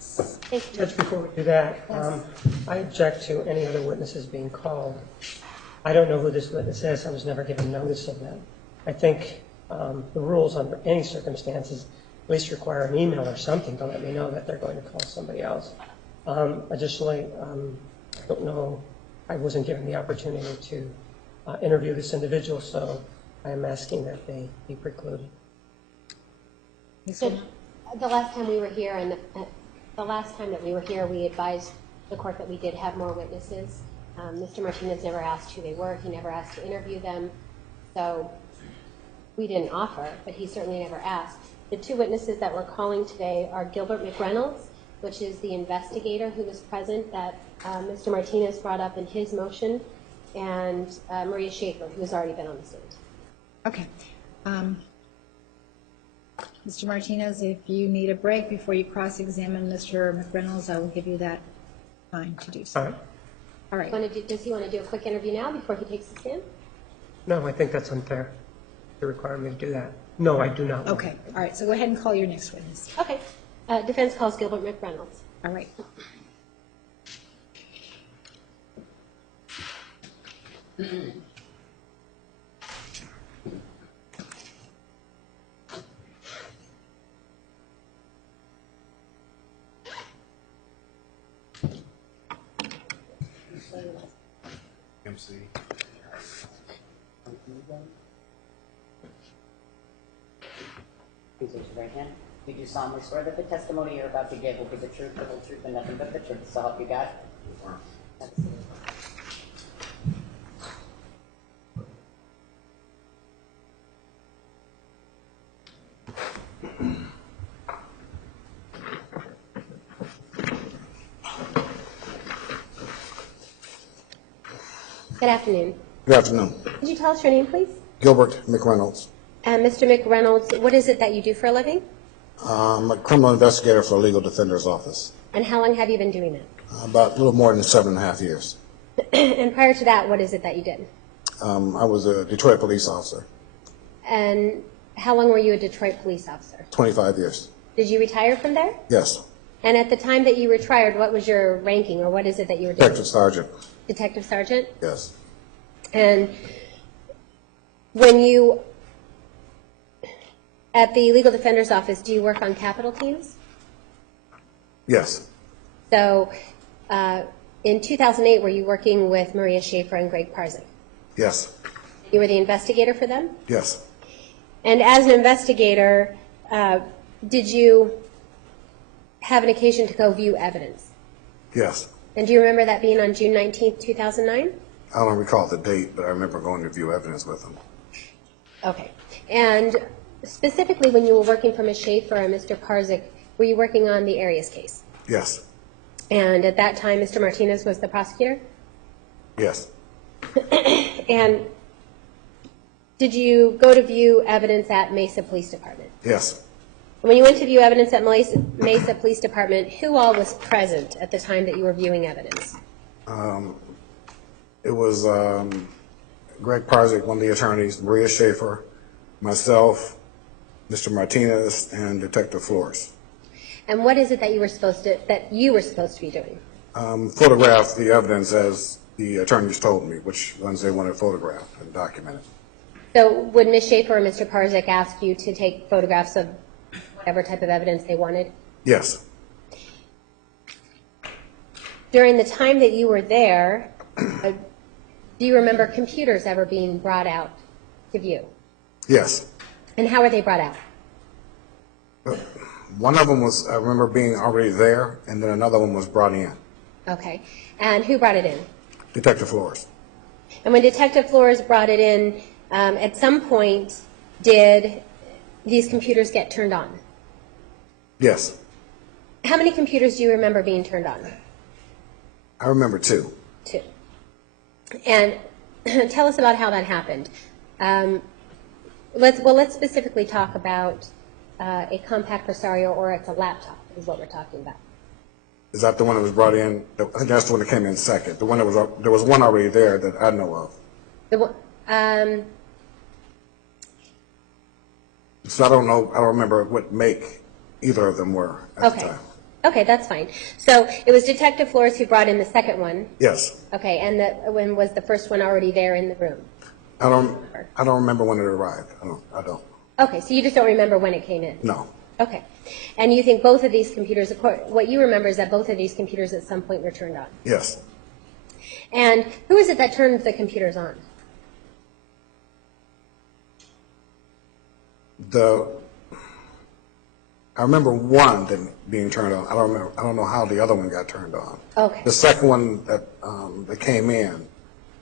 Judge, before we do that, I object to any other witnesses being called. I don't know who this witness is. I was never given notice of them. I think the rules under any circumstances at least require an email or something to let me know that they're going to call somebody else. Additionally, I don't know, I wasn't given the opportunity to interview this individual, so I am asking that they be precluded. So the last time we were here, and the last time that we were here, we advised the court that we did have more witnesses. Mr. Martinez never asked who they were. He never asked to interview them. So we didn't offer, but he certainly never asked. The two witnesses that we're calling today are Gilbert McReynolds, which is the investigator who was present that Mr. Martinez brought up in his motion, and Maria Schaefer, who has already been on the stand. Okay. Mr. Martinez, if you need a break before you cross-examine Mr. McReynolds, I will give you that time to do so. All right. Does he want to do a quick interview now before he takes the stand? No, I think that's unfair to require me to do that. No, I do not. Okay. All right. So go ahead and call your next witness. Okay. Defense calls Gilbert McReynolds. All right. MC. Please raise your right hand. Do you solemnly swear that the testimony you're about to give will be the truth, the whole truth, and nothing but the truth, so help you God? Good afternoon. Good afternoon. Could you tell us your name, please? Gilbert McReynolds. And Mr. McReynolds, what is it that you do for a living? I'm a criminal investigator for the Legal Defender's Office. And how long have you been doing that? About a little more than 7.5 years. And prior to that, what is it that you did? I was a Detroit police officer. And how long were you a Detroit police officer? 25 years. Did you retire from there? Yes. And at the time that you retired, what was your ranking, or what is it that you were doing? Detective Sergeant. Detective Sergeant? Yes. And when you, at the Legal Defender's Office, do you work on capital teams? Yes. So in 2008, were you working with Maria Schaefer and Greg Parzik? Yes. You were the investigator for them? Yes. And as an investigator, did you have an occasion to go view evidence? Yes. And do you remember that being on June 19th, 2009? I don't recall the date, but I remember going to view evidence with him. Okay. And specifically when you were working for Ms. Schaefer and Mr. Parzik, were you working on the Arias case? Yes. And at that time, Mr. Martinez was the prosecutor? Yes. And did you go to view evidence at Mesa Police Department? Yes. When you went to view evidence at Mesa Police Department, who all was present at the time that you were viewing evidence? It was Greg Parzik, one of the attorneys, Maria Schaefer, myself, Mr. Martinez, and Detective Flores. And what is it that you were supposed to be doing? Photograph the evidence as the attorneys told me, which ones they wanted photographed and documented. So would Ms. Schaefer or Mr. Parzik ask you to take photographs of whatever type of evidence they wanted? Yes. During the time that you were there, do you remember computers ever being brought out to view? Yes. And how were they brought out? One of them was, I remember being already there, and then another one was brought in. Okay. And who brought it in? Detective Flores. And when Detective Flores brought it in, at some point, did these computers get turned on? Yes. How many computers do you remember being turned on? I remember two. Two. And tell us about how that happened. Let's specifically talk about a compact Rosario, or it's a laptop is what we're talking about. Is that the one that was brought in? I think that's the one that came in second. The one that was, there was one already there that I know of. The one, So I don't know, I don't remember what make either of them were at the okay. time. Okay, that's fine. So it was Detective Flores who brought in the second one. Yes. Okay, and when was the first one already there in the room? I don't remember when it arrived. I don't. Okay, so you just don't remember when it came in? No. Okay. And you think both of these computers, what you remember is that both of these computers at some point were turned on? Yes. And who is it that turned the computers on? I remember one being turned on. I don't know how the other one got turned on. Okay. The second one that came in,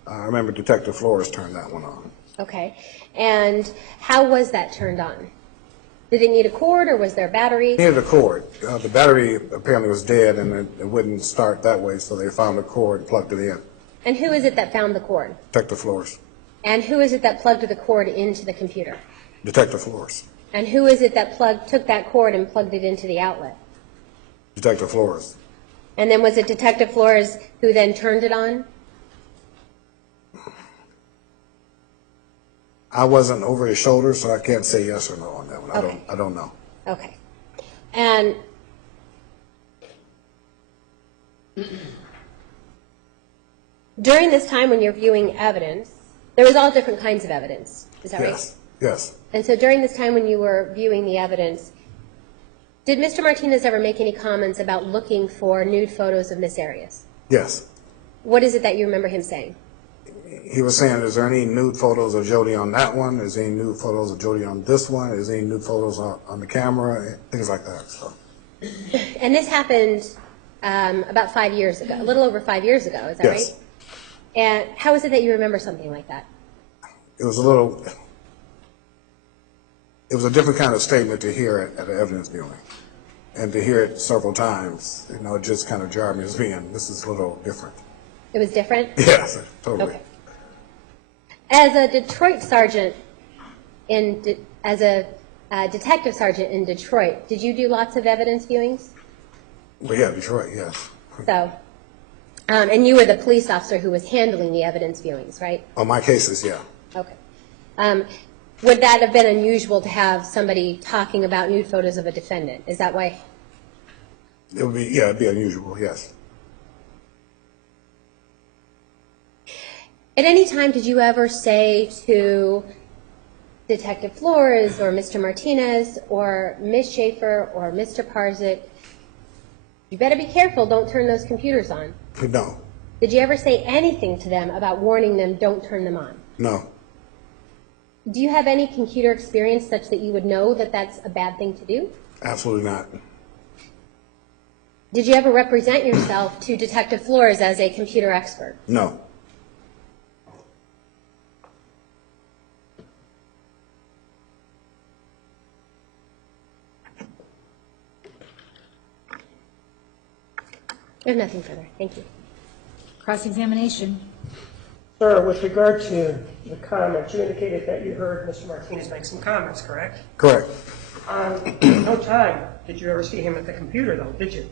I remember Detective Flores turned that one on. Okay. And how was that turned on? Did it need a cord or was there a battery? It needed a cord. The battery apparently was dead and it wouldn't start that way, so they found a cord and plugged it in. And who is it that found the cord? Detective Flores. And who is it that plugged the cord into the computer? Detective Flores. And who is it that took that cord and plugged it into the outlet? Detective Flores. And then was it Detective Flores who then turned it on? I wasn't over his shoulder, so I can't say yes or no on that one. Okay. I don't know. Okay. And during this time when you're viewing evidence, there was all different kinds of evidence. Is that right? Yes. Yes. And so during this time when you were viewing the evidence, did Mr. Martinez ever make any comments about looking for nude photos of Miss Arias? Yes. What is it that you remember him saying? He was saying, is there any nude photos of Jodi on that one? Is there any nude photos of Jodi on this one? Is there any nude photos on the camera? Things like that. So. And this happened about 5 years ago, a little over 5 years ago, is that Yes. right? And how is it that you remember something like that? It was a different kind of statement to hear at an evidence viewing. And to hear it several times, it just kind of jarred me as being, this is a little different. It was different? Yes, totally. Okay. As a Detroit sergeant, as a detective sergeant in Detroit, did you do lots of evidence viewings? Well, yeah, Detroit, yes. So, and you were the police officer who was handling the evidence viewings, right? On my cases, yeah. Okay. Would that have been unusual to have somebody talking about nude photos of a defendant? Is that why? It'd be unusual, yes. At any time, did you ever say to Detective Flores or Mr. Martinez or Ms. Schaefer or Mr. Parzik, you better be careful, don't turn those computers on? No. Did you ever say anything to them about warning them, don't turn them on? No. Do you have any computer experience such that you would know that that's a bad thing to do? Absolutely not. Did you ever represent yourself to Detective Flores as a computer expert? No. I have nothing further. Thank you. Cross-examination. Sir, with regard to the comments, you indicated that you heard Mr. Martinez make some comments, correct? Correct. No time did you ever see him at the computer, though, did you?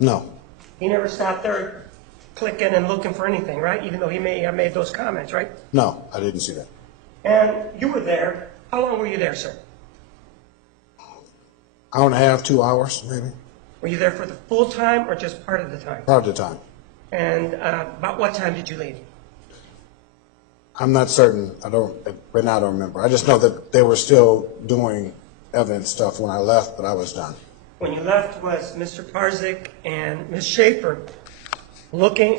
No. He never stopped there clicking and looking for anything, right? Even though he may have made those comments, right? No, I didn't see that. And you were there. How long were you there, sir? Hour and a half, 2 hours, maybe. Were you there for the full time or just part of the time? Part of the time. And about what time did you leave? I'm not certain. Right now I don't remember. I just know that they were still doing evidence stuff when I left, but I was done. When you left, was Mr. Parzik and Ms. Schaefer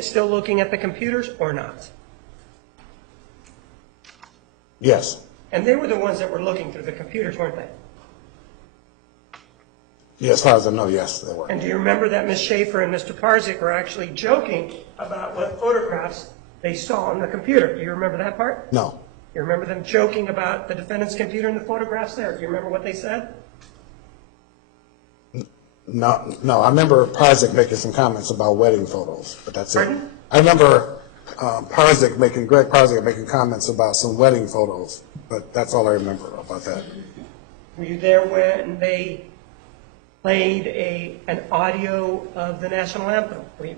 still looking at the computers or not? Yes. And they were the ones that were looking through the computers, weren't they? Yeah, as far as I know, yes, they were. And do you remember that Ms. Schaefer and Mr. Parzik were actually joking about what photographs they saw on the computer? Do you remember that part? No. You remember them joking about the defendant's computer and the photographs there? Do you remember what they said? No. I remember Parzik making some comments about wedding photos, but that's it. Pardon? I remember Greg Parzik making comments about some wedding photos, but that's all I remember about that. Were you there when they played an audio of the national anthem? Were you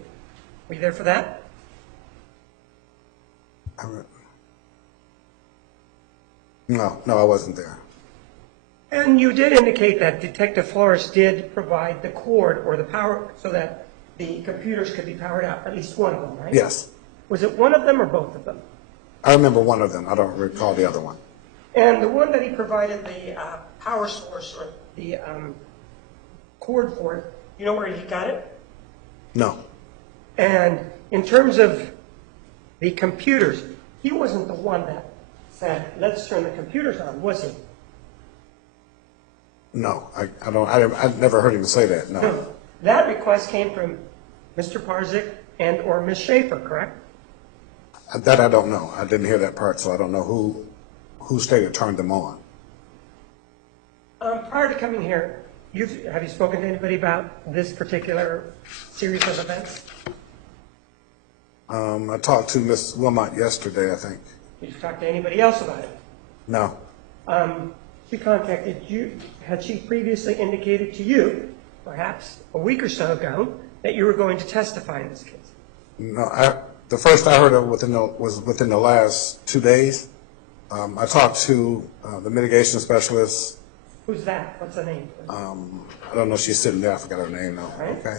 there for that? No, I wasn't there. And you did indicate that Detective Flores did provide the cord or the power so that the computers could be powered out, at least one of them, right? Yes. Was it one of them or both of them? I remember one of them. I don't recall the other one. And the one that he provided the power source or the cord for, you know where he got it? No. And in terms of the computers, he wasn't the one that said, let's turn the computers on, was he? No. I've never heard him say that, no. No. That request came from Mr. Parzik and or Ms. Schaefer, correct? That I don't know. I didn't hear that part, so I don't know who stated turned them on. Prior to coming here, have you spoken to anybody about this particular series of events? I talked to Ms. Wilmot yesterday, I think. Did you talk to anybody else about it? No. She contacted you. Had she previously indicated to you, perhaps a week or so ago, that you were going to testify in this case? No. The first I heard of was within the last 2 days. I talked to the mitigation specialist. Who's that? What's the name? I don't know if she's sitting there. I forgot her name now. Right. Okay.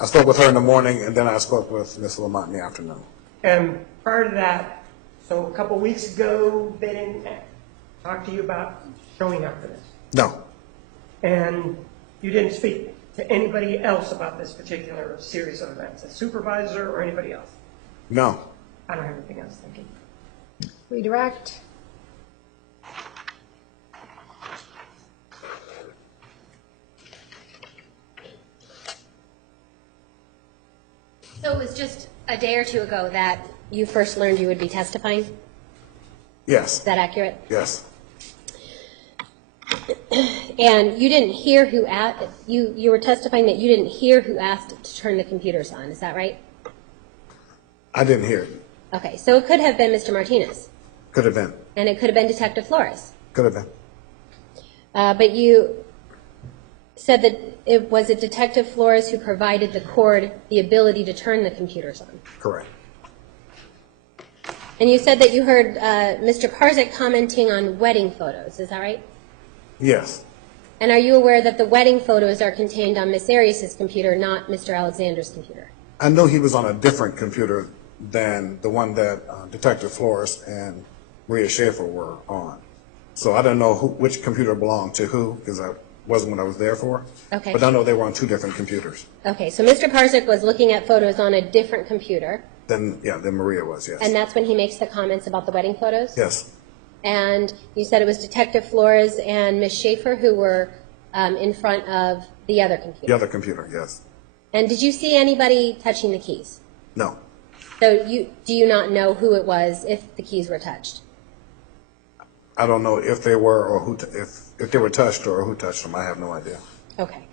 I spoke with her in the morning, and then I spoke with Ms. Wilmot in the afternoon. And prior to that, so a couple weeks ago, they didn't talk to you about showing up for this? No. And you didn't speak to anybody else about this particular series of events, a supervisor or anybody else? No. I don't have anything else, thank you. Redirect. So it was just a day or two ago that you first learned you would be testifying? Is Yes. that accurate? Yes. And you didn't hear who you were testifying that you didn't hear who asked to turn the computers on, is that right? I didn't hear it. Okay, so it could have been Mr. Martinez, Could have been. and it could have been Detective Flores. Could have been. But you said that it was Detective Flores who provided the cord the ability to turn the computers on. Correct. And you said that you heard Mr. Parzik commenting on wedding photos, is that right? Yes. And are you aware that the wedding photos are contained on Miss Arias' computer, not Mr. Alexander's computer? I know he was on a different computer than the one that Detective Flores and Maria Schaefer were on. So I don't know which computer belonged to who, because I wasn't what I was there for. Okay. But I know they were on two different computers. Okay, so Mr. Parzik was looking at photos on a different computer, Than Maria was, yes. and that's when he makes the comments about the wedding photos? Yes. And you said it was Detective Flores and Miss Schaefer who were in front of the other computer? The other computer, yes. And did you see anybody touching the keys? No. So do you not know who it was if the keys were touched? I don't know if they were or if they were touched or who touched them. I have no idea. Okay.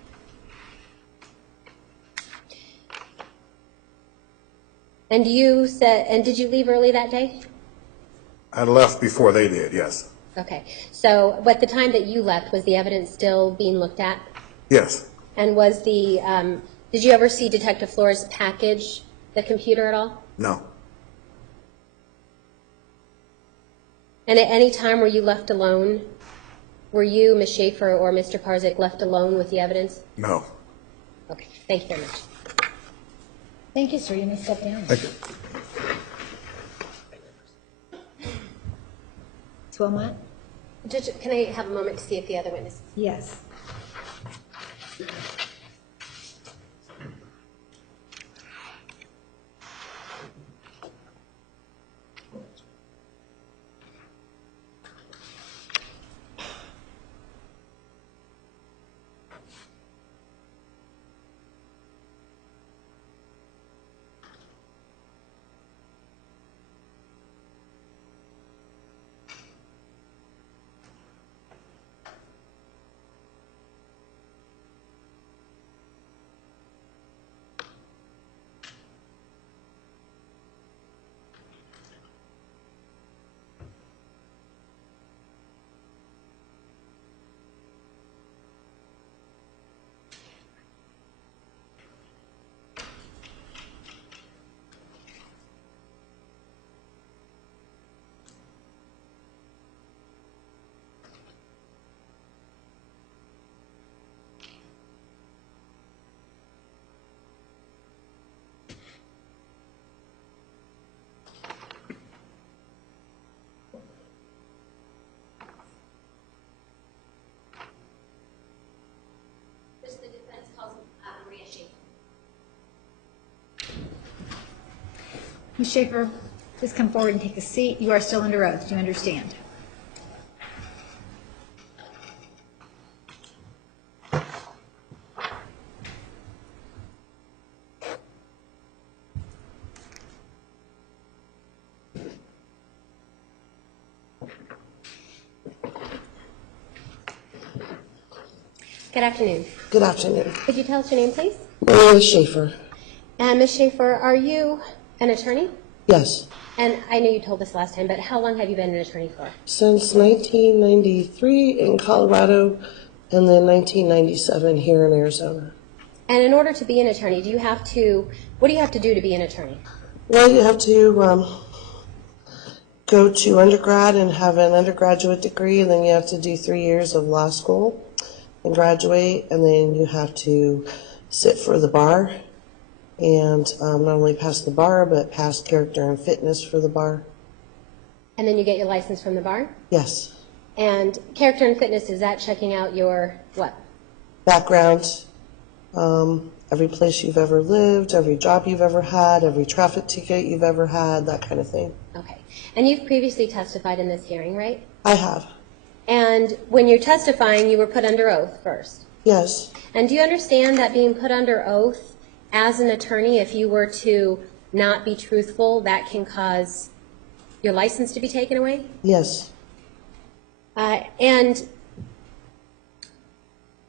And did you leave early that day? I left before they did, yes. Okay. So at the time that you left, was the evidence still being looked at? Yes. And did you ever see Detective Flores package the computer at all? No. And at any time were you left alone? Were you, Ms. Schaefer, or Mr. Parzik left alone with the evidence? No. Okay. Thank you very much. Thank you, sir. You may step down. Thank you. Ms. Wilmot? Judge, can I have a moment to see if the other witnesses? Yes. Ms. Schaefer, please come forward and take a seat. You are still under oath. Do you understand? Good afternoon. Good afternoon. Could you tell us your name, please? My name is Schaefer. And Ms. Schaefer, are you an attorney? Yes. And I know you told us last time, but how long have you been an attorney for? Since 1993 in Colorado and then 1997 here in Arizona. And in order to be an attorney, what do you have to do to be an attorney? Well, you have to go to undergrad and have an undergraduate degree, and then you have to do 3 years of law school and graduate, and then you have to sit for the bar and not only pass the bar, but pass character and fitness for the bar. And then you get your license from the bar? Yes. And character and fitness, is that checking out your what? Background, every place you've ever lived, every job you've ever had, every traffic ticket you've ever had, that kind of thing. Okay. And you've previously testified in this hearing, right? I have. And when you're testifying, you were put under oath first. Yes. And do you understand that being put under oath as an attorney, if you were to not be truthful, that can cause your license to be taken away? Yes. And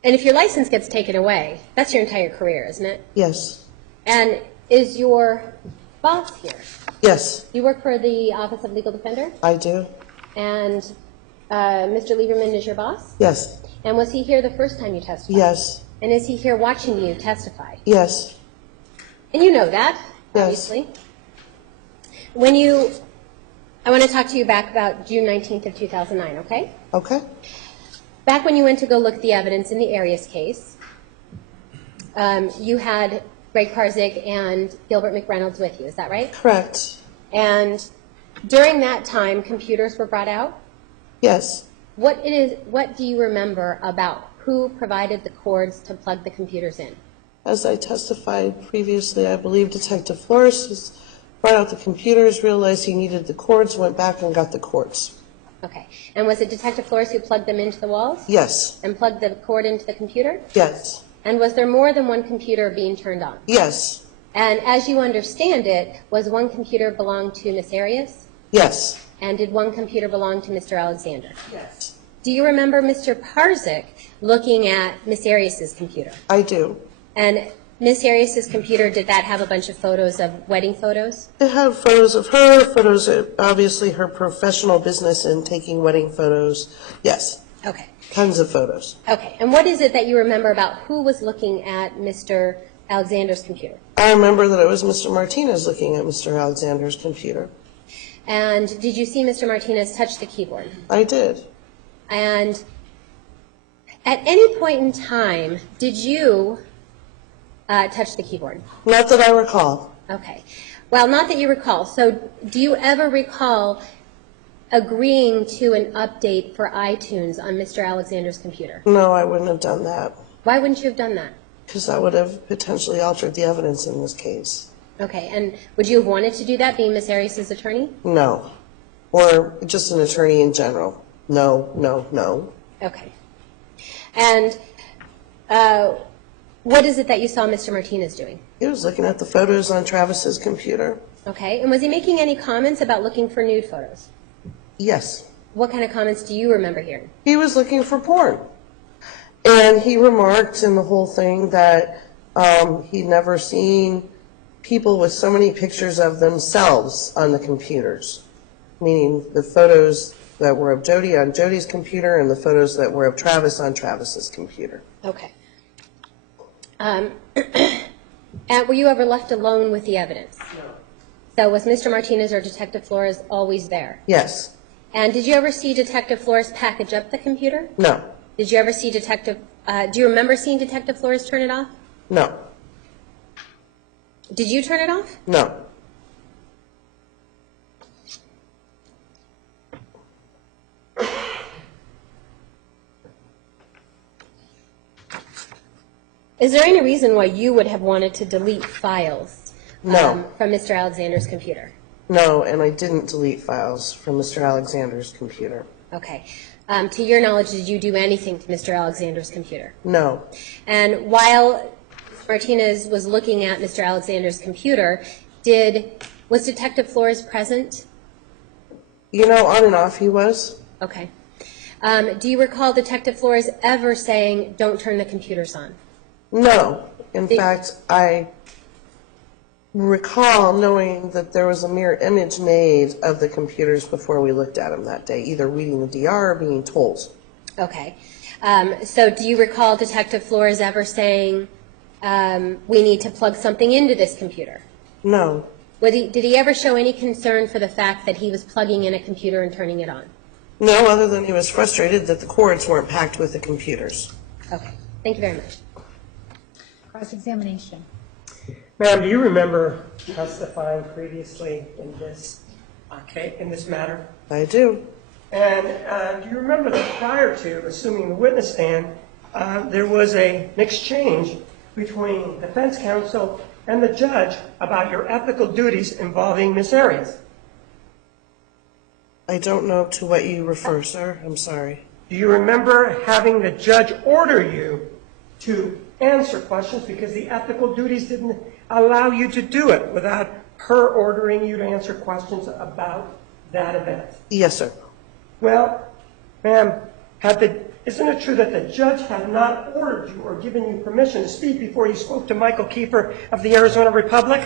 if your license gets taken away, that's your entire career, isn't it? Yes. And is your boss here? Yes. You work for the Office of Legal Defender? I do. And Mr. Lieberman is your boss? Yes. And was he here the first time you testified? Yes. And is he here watching you testify? Yes. And you know that, Yes. obviously. I want to talk to you back about June 19th of 2009, okay? Okay. Back when you went to go look at the evidence in the Arias case, you had Greg Parzik and Gilbert McReynolds with you, is that right? Correct. And during that time, computers were brought out. Yes. What do you remember about who provided the cords to plug the computers in? As I testified previously, I believe Detective Flores brought out the computers, realized he needed the cords, went back and got the cords. Okay. And was it Detective Flores who plugged them into the walls? Yes. And plugged the cord into the computer? Yes. And was there more than one computer being turned on? Yes. And as you understand it, was one computer belong to Miss Arias? Yes. And did one computer belong to Mr. Alexander? Yes. Do you remember Mr. Parzik looking at Miss Arias's computer? I do. And Miss Arias's computer, did that have a bunch of photos of wedding photos? It had photos of her, photos of obviously her professional business in taking wedding photos. Yes. Okay. Tons of photos. Okay. And what is it that you remember about who was looking at Mr. Alexander's computer? I remember that it was Mr. Martinez looking at Mr. Alexander's computer. And did you see Mr. Martinez touch the keyboard? I did. And at any point in time, did you touch the keyboard? Not that I recall. Okay. Well, not that you recall. So do you ever recall agreeing to an update for iTunes on Mr. Alexander's computer? No, I wouldn't have done that. Why wouldn't you have done that? Because that would have potentially altered the evidence in this case. Okay. And would you have wanted to do that, being Miss Arias' attorney? No. Or just an attorney in general. No, no, no. Okay. And what is it that you saw Mr. Martinez doing? He was looking at the photos on Travis's computer. Okay. And was he making any comments about looking for nude photos? Yes. What kind of comments do you remember hearing? He was looking for porn. And he remarked in the whole thing that he'd never seen people with so many pictures of themselves on the computers, meaning the photos that were of Jodi on Jodi's computer and the photos that were of Travis on Travis's computer. Okay. Were you ever left alone with the evidence? No. So was Mr. Martinez or Detective Flores always there? Yes. And did you ever see Detective Flores package up the computer? No. Did you ever see do you remember seeing Detective Flores turn it off? No. Did you turn it off? No. Is there any reason why you would have wanted to delete files No. from Mr. Alexander's computer? No, and I didn't delete files from Mr. Alexander's computer. Okay. To your knowledge, did you do anything to Mr. Alexander's computer? No. And while Martinez was looking at Mr. Alexander's computer, was Detective Flores present? You know, on and off he was. Okay. Do you recall Detective Flores ever saying, "Don't turn the computers on"? No. In fact, I recall knowing that there was a mirror image made of the computers before we looked at them that day, either reading the DR or being told. Okay. So do you recall Detective Flores ever saying, "We need to plug something into this computer"? No. Did he ever show any concern for the fact that he was plugging in a computer and turning it on? No, other than he was frustrated that the cords weren't packed with the computers. Okay. Thank you very much. Cross-examination. Ma'am, do you remember testifying previously in this matter? I do. And do you remember that prior to assuming the witness stand, there was an exchange between defense counsel and the judge about your ethical duties involving Miss Arias? I don't know to what you refer, sir. I'm sorry. Do you remember having the judge order you to answer questions because the ethical duties didn't allow you to do it without her ordering you to answer questions about that event? Yes, sir. Well, ma'am, isn't it true that the judge had not ordered you or given you permission to speak before you spoke to Michael Kiefer of the Arizona Republic?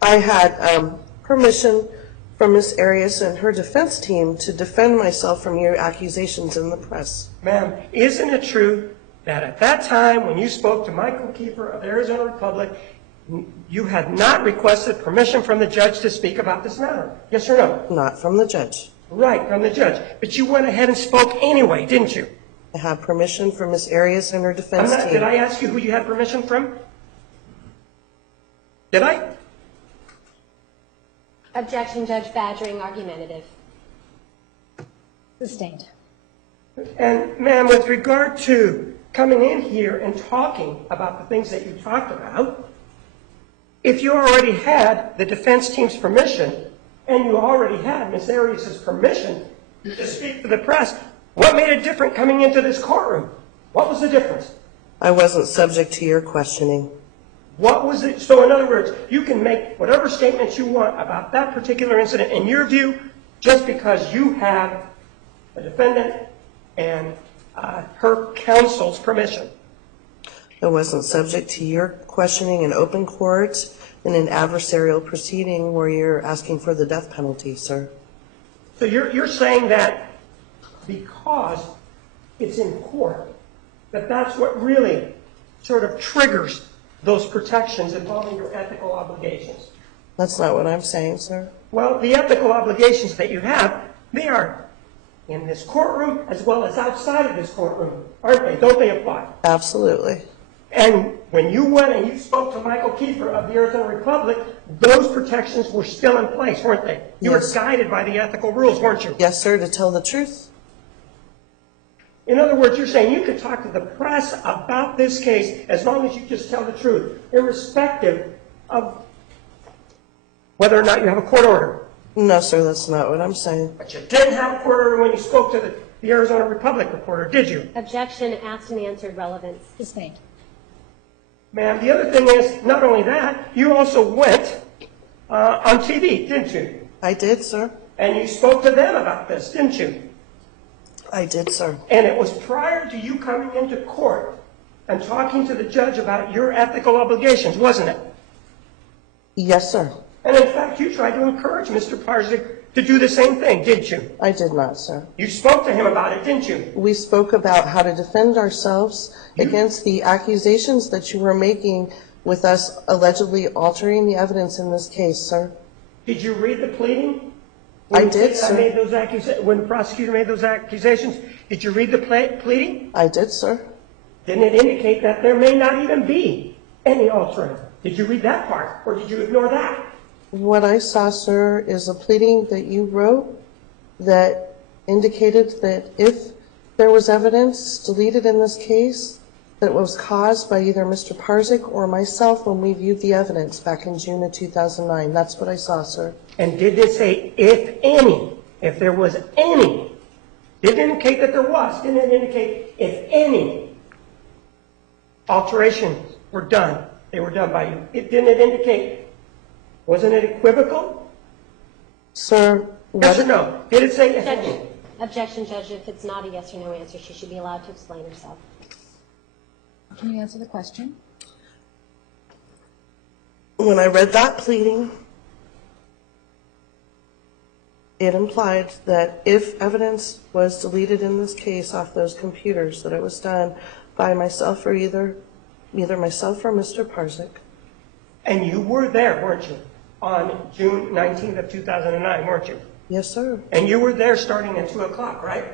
I had permission from Miss Arias and her defense team to defend myself from your accusations in the press. Ma'am, isn't it true that at that time when you spoke to Michael Kiefer of the Arizona Republic, you had not requested permission from the judge to speak about this matter? Yes or no? Not from the judge. Right, from the judge. But you went ahead and spoke anyway, didn't you? I had permission from Miss Arias and her defense team. Did I ask you who you had permission from? Did I? Objection, Judge Badgering, argumentative. Sustained. And ma'am, with regard to coming in here and talking about the things that you talked about, if you already had the defense team's permission and you already had Miss Arias' permission to speak to the press, what made it different coming into this courtroom? What was the difference? I wasn't subject to your questioning. What was it? So in other words, you can make whatever statements you want about that particular incident in your view, just because you have the defendant and her counsel's permission. I wasn't subject to your questioning in open court in an adversarial proceeding where you're asking for the death penalty, sir. So you're saying that because it's in court, that's what really sort of triggers those protections involving your ethical obligations. That's not what I'm saying, sir. Well, the ethical obligations that you have, they are in this courtroom as well as outside of this courtroom, aren't they? Don't they apply? Absolutely. And when you went and you spoke to Michael Kiefer of the Arizona Republic, those protections were still in place, weren't they? You were guided by the ethical rules, weren't you? Yes, sir, to tell the truth. In other words, you're saying you could talk to the press about this case as long as you just tell the truth, irrespective of whether or not you have a court order. No, sir, that's not what I'm saying. But you didn't have a court order when you spoke to the Arizona Republic reporter, did you? Objection, asked and answered, relevance. Sustained. Ma'am, the other thing is, not only that, you also went on TV, didn't you? I did, sir. And you spoke to them about this, didn't you? I did, sir. And it was prior to you coming into court and talking to the judge about your ethical obligations, wasn't it? Yes, sir. And in fact, you tried to encourage Mr. Parzik to do the same thing, didn't you? I did not, sir. You spoke to him about it, didn't you? We spoke about how to defend ourselves against the accusations that you were making with us allegedly altering the evidence in this case, sir. Did you read the pleading? I did, sir. When the prosecutor made those accusations, did you read the pleading? I did, sir. Didn't it indicate that there may not even be any altering? Did you read that part, or did you ignore that? What I saw, sir, is a pleading that you wrote that indicated that if there was evidence deleted in this case, that was caused by either Mr. Parzik or myself when we viewed the evidence back in June of 2009. That's what I saw, sir. And did it say, if any, if there was any? Didn't indicate that there was. Didn't it indicate if any alterations were done, they were done by you? It didn't indicate. Wasn't it equivocal? Sir, Yes or no? Did it say if any? Judge, objection, Judge. If it's not a yes or no answer, she should be allowed to explain herself. Can you answer the question? when I read that pleading, it implied that if evidence was deleted in this case off those computers, that it was done by myself or either myself or Mr. Parzik. And you were there, weren't you, on June 19th of 2009, weren't you? Yes, sir. And you were there starting at 2 o'clock, right?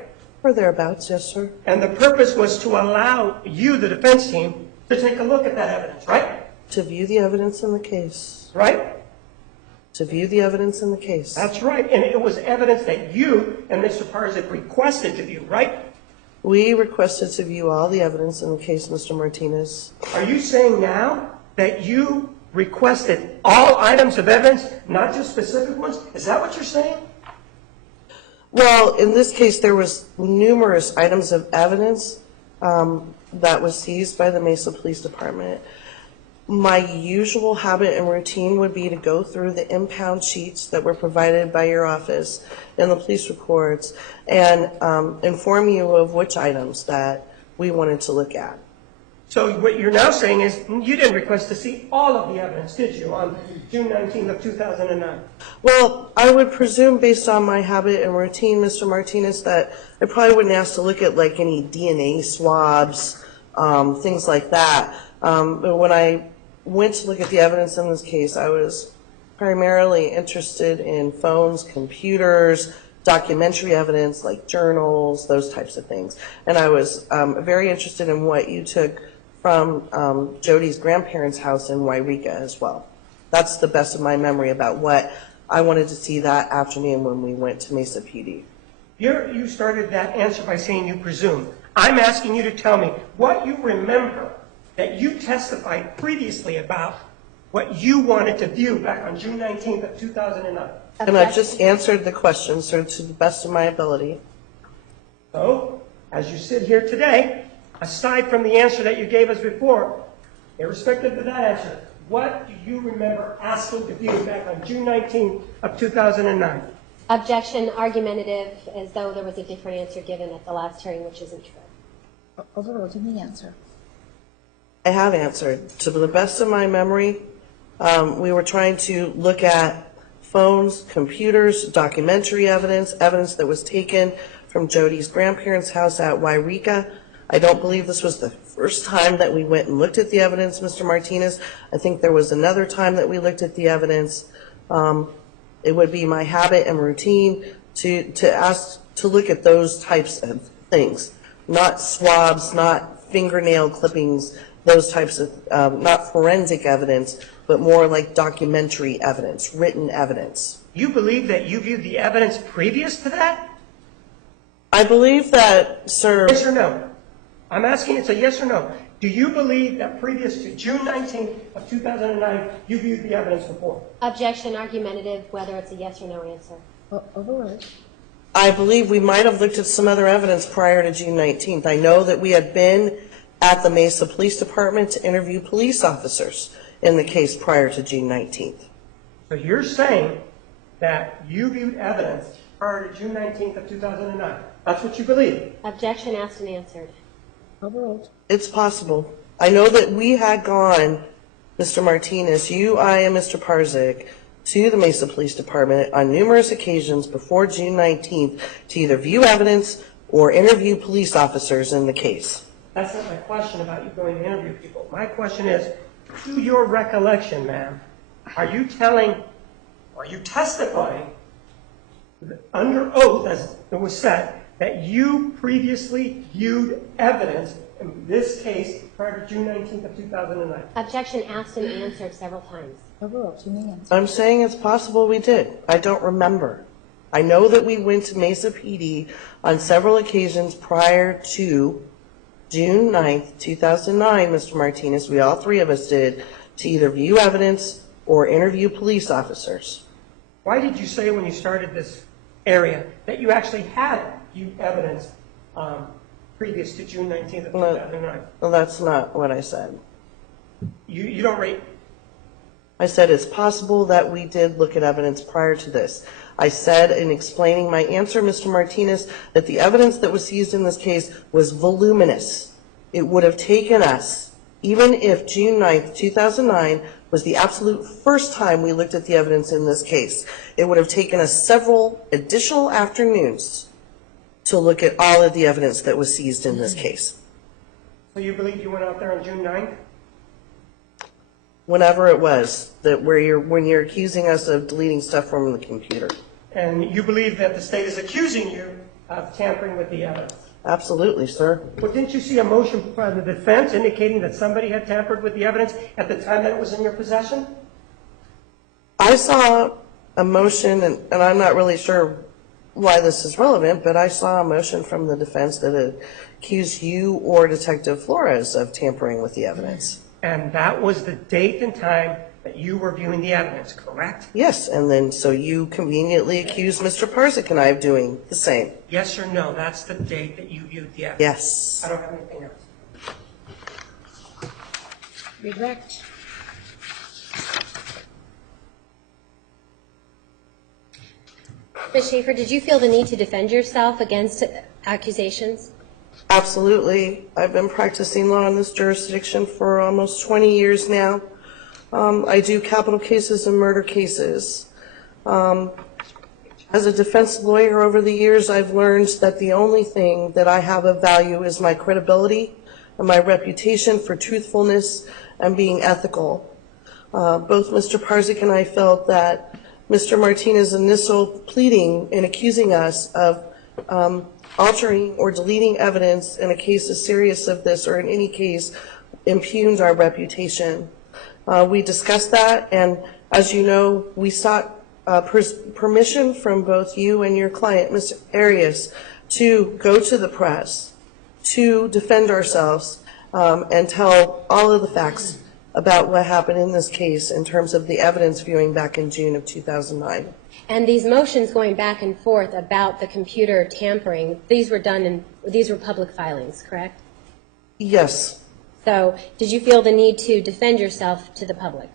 Or thereabouts, yes, sir. And the purpose was to allow you, the defense team, to take a look at that evidence, right? To view the evidence in the case. Right? To view the evidence in the case. That's right. And it was evidence that you and Mr. Parzik requested to view, right? We requested to view all the evidence in the case, Mr. Martinez. Are you saying now that you requested all items of evidence, not just specific ones? Is that what you're saying? Well, in this case, there was numerous items of evidence that was seized by the Mesa Police Department. My usual habit and routine would be to go through the impound sheets that were provided by your office and the police records and inform you of which items that we wanted to look at. So what you're now saying is you didn't request to see all of the evidence, did you, on June 19th of 2009? Well, I would presume, based on my habit and routine, Mr. Martinez, that I probably wouldn't ask to look at like any DNA swabs, things like that. But when I went to look at the evidence in this case, I was primarily interested in phones, computers, documentary evidence like journals, those types of things. And I was very interested in what you took from Jodi's grandparents' house in Wairika as well. That's the best of my memory about what I wanted to see that afternoon when we went to Mesa PD. You started that answer by saying you presume. I'm asking you to tell me what you remember that you testified previously about what you wanted to view back on June 19th of 2009. And I've just answered the question, sir, to the best of my ability. So, as you sit here today, aside from the answer that you gave us before, irrespective of that answer, what do you remember asking to view back on June 19th of 2009? Objection, argumentative, as though there was a different answer given at the last hearing, which isn't true. Overruled in the answer. I have answered. To the best of my memory, we were trying to look at phones, computers, documentary evidence, evidence that was taken from Jodi's grandparents' house at Wairika. I don't believe this was the first time that we went and looked at the evidence, Mr. Martinez. I think there was another time that we looked at the evidence. It would be my habit and routine to ask to look at those types of things, not swabs, not fingernail clippings, those types of, not forensic evidence, but more like documentary evidence, written evidence. You believe that you viewed the evidence previous to that? I believe that, sir. Yes or no? I'm asking, it's a yes or no. Do you believe that previous to June 19th of 2009, you viewed the evidence before? Objection, argumentative, whether it's a yes or no answer. Overruled. I believe we might have looked at some other evidence prior to June 19th. I know that we had been at the Mesa Police Department to interview police officers in the case prior to June 19th. So you're saying that you viewed evidence prior to June 19th of 2009. That's what you believe? Objection, asked and answered. Overruled. It's possible. I know that we had gone, Mr. Martinez, you, I, and Mr. Parzik, to the Mesa Police Department on numerous occasions before June 19th to either view evidence or interview police officers in the case. That's not my question about you going to interview people. My question is, to your recollection, ma'am, are you testifying under oath, as it was said, that you previously viewed evidence in this case prior to June 19th of 2009? Objection, asked and answered several times. Overruled in the answer. I'm saying it's possible we did. I don't remember. I know that we went to Mesa PD on several occasions prior to June 9th, 2009, Mr. Martinez, we all three of us did, to either view evidence or interview police officers. Why did you say when you started this area that you actually had viewed evidence previous to June 19th of 2009? Well, that's not what I said. You don't rate. I said it's possible that we did look at evidence prior to this. I said in explaining my answer, Mr. Martinez, that the evidence that was seized in this case was voluminous. It would have taken us, even if June 9th, 2009 was the absolute first time we looked at the evidence in this case, it would have taken us several additional afternoons to look at all of the evidence that was seized in this case. So you believe you went out there on June 9th? Whenever it was, when you're accusing us of deleting stuff from the computer. And you believe that the state is accusing you of tampering with the evidence? Absolutely, sir. Well, didn't you see a motion by the defense indicating that somebody had tampered with the evidence at the time that it was in your possession? I saw a motion, and I'm not really sure why this is relevant, but I saw a motion from the defense that accused you or Detective Flores of tampering with the evidence. And that was the date and time that you were viewing the evidence, correct? Yes, and then so you conveniently accused Mr. Parzik and I of doing the same. Yes or no? That's the date that you viewed the evidence? Yes. I don't have anything else. Redirect. Ms. Schaefer, did you feel the need to defend yourself against accusations? Absolutely. I've been practicing law in this jurisdiction for almost 20 years now. I do capital cases and murder cases. As a defense lawyer over the years, I've learned that the only thing that I have of value is my credibility and my reputation for truthfulness and being ethical. Both Mr. Parzik and I felt that Mr. Martinez's initial pleading in accusing us of altering or deleting evidence in a case as serious as this, or in any case, impugned our reputation. We discussed that, and as you know, we sought permission from both you and your client, Ms. Arias, to go to the press, to defend ourselves, and tell all of the facts about what happened in this case in terms of the evidence viewing back in June of 2009. And these motions going back and forth about the computer tampering, these were public filings, correct? Yes. So did you feel the need to defend yourself to the public?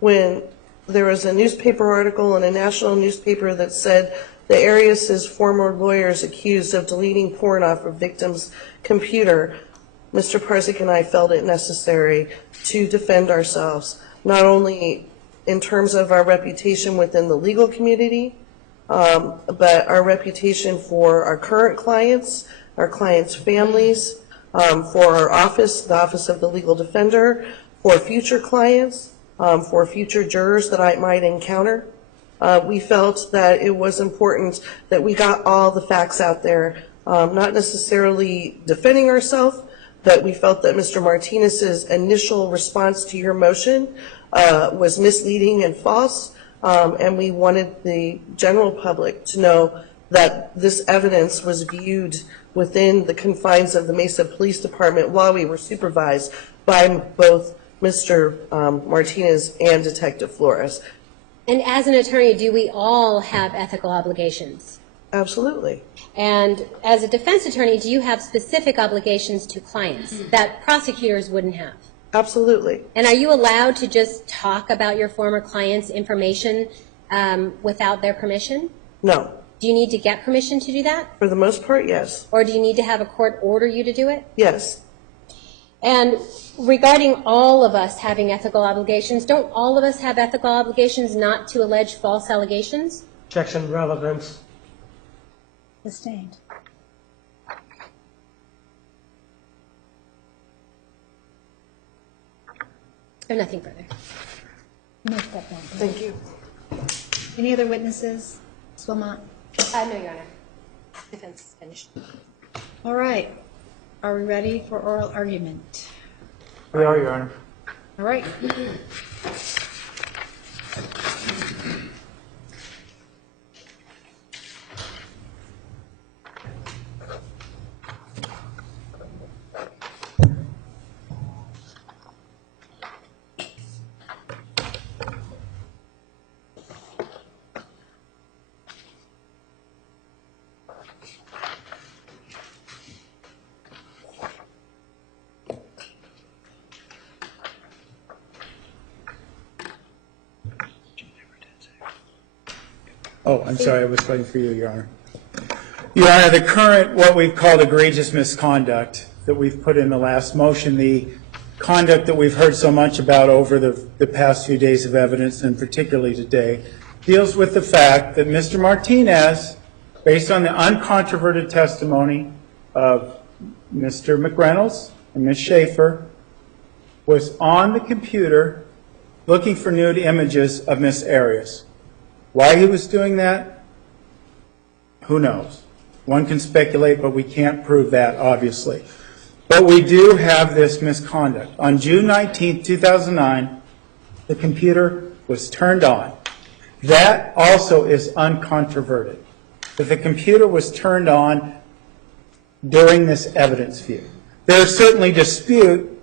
When there was a newspaper article in a national newspaper that said the Arias' former lawyers accused of deleting porn off a victim's computer, Mr. Parzik and I felt it necessary to defend ourselves, not only in terms of our reputation within the legal community, but our reputation for our current clients, our clients' families, for our office, the Office of the Legal Defender, for future clients, for future jurors that I might encounter. We felt that it was important that we got all the facts out there, not necessarily defending ourselves, but we felt that Mr. Martinez's initial response to your motion was misleading and false, and we wanted the general public to know that this evidence was viewed within the confines of the Mesa Police Department while we were supervised by both Mr. Martinez and Detective Flores. And as an attorney, do we all have ethical obligations? Absolutely. And as a defense attorney, do you have specific obligations to clients that prosecutors wouldn't have? Absolutely. And are you allowed to just talk about your former client's information without their permission? No. Do you need to get permission to do that? For the most part, yes. Or do you need to have a court order you to do it? Yes. And regarding all of us having ethical obligations, don't all of us have ethical obligations not to allege false allegations? Objection, relevance. Sustained. Or nothing further. You may step down. Thank you. Any other witnesses? Ms. Wilmot? No, Your Honor. Defense is finished. All right. Are we ready for oral argument? We are, Your Honor. All right. Oh, I'm sorry, I was waiting for you, Your Honor. Your Honor, the current, what we've called egregious misconduct that we've put in the last motion, the conduct that we've heard so much about over the past few days of evidence, and particularly today, deals with the fact that Mr. Martinez, based on the uncontroverted testimony of Mr. McReynolds and Ms. Schaefer, was on the computer looking for nude images of Ms. Arias. Why he was doing that, who knows? One can speculate, but we can't prove that, obviously. But we do have this misconduct. On June 19, 2009, the computer was turned on. That also is uncontroverted, that the computer was turned on during this evidence view. There is certainly dispute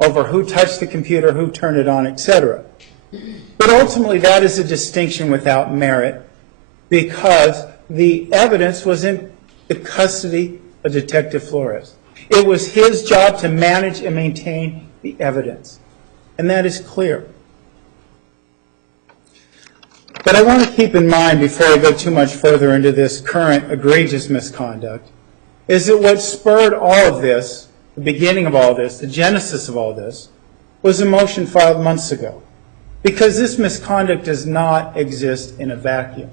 over who touched the computer, who turned it on, etc. But ultimately, that is a distinction without merit because the evidence was in the custody of Detective Flores. It was his job to manage and maintain the evidence, and that is clear. But I want to keep in mind, before I go too much further into this current egregious misconduct, is that what spurred all of this, the beginning of all this, the genesis of all this, was a motion filed months ago. Because this misconduct does not exist in a vacuum.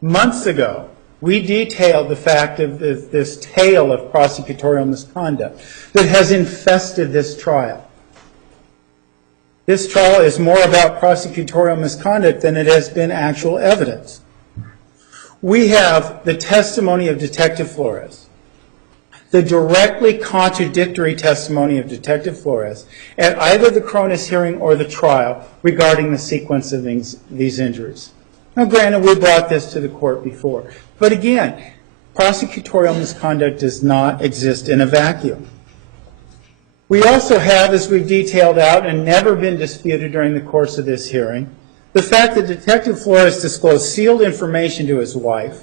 Months ago, we detailed the fact of this tale of prosecutorial misconduct that has infested this trial. This trial is more about prosecutorial misconduct than it has been actual evidence. We have the testimony of Detective Flores, the directly contradictory testimony of Detective Flores at either the Cronus hearing or the trial regarding the sequence of these injuries. Now, granted, we brought this to the court before. But again, prosecutorial misconduct does not exist in a vacuum. We also have, as we've detailed out and never been disputed during the course of this hearing, the fact that Detective Flores disclosed sealed information to his wife,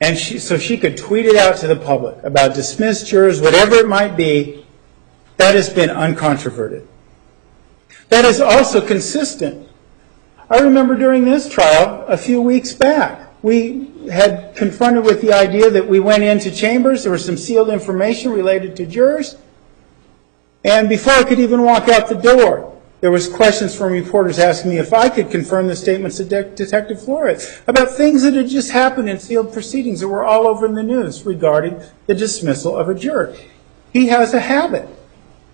and so she could tweet it out to the public about dismissed jurors, whatever it might be. That has been uncontroverted. That is also consistent. I remember during this trial a few weeks back, we had confronted with the idea that we went into chambers, there was some sealed information related to jurors, and before I could even walk out the door, there was questions from reporters asking me if I could confirm the statements of Detective Flores about things that had just happened in sealed proceedings that were all over in the news regarding the dismissal of a juror. He has a habit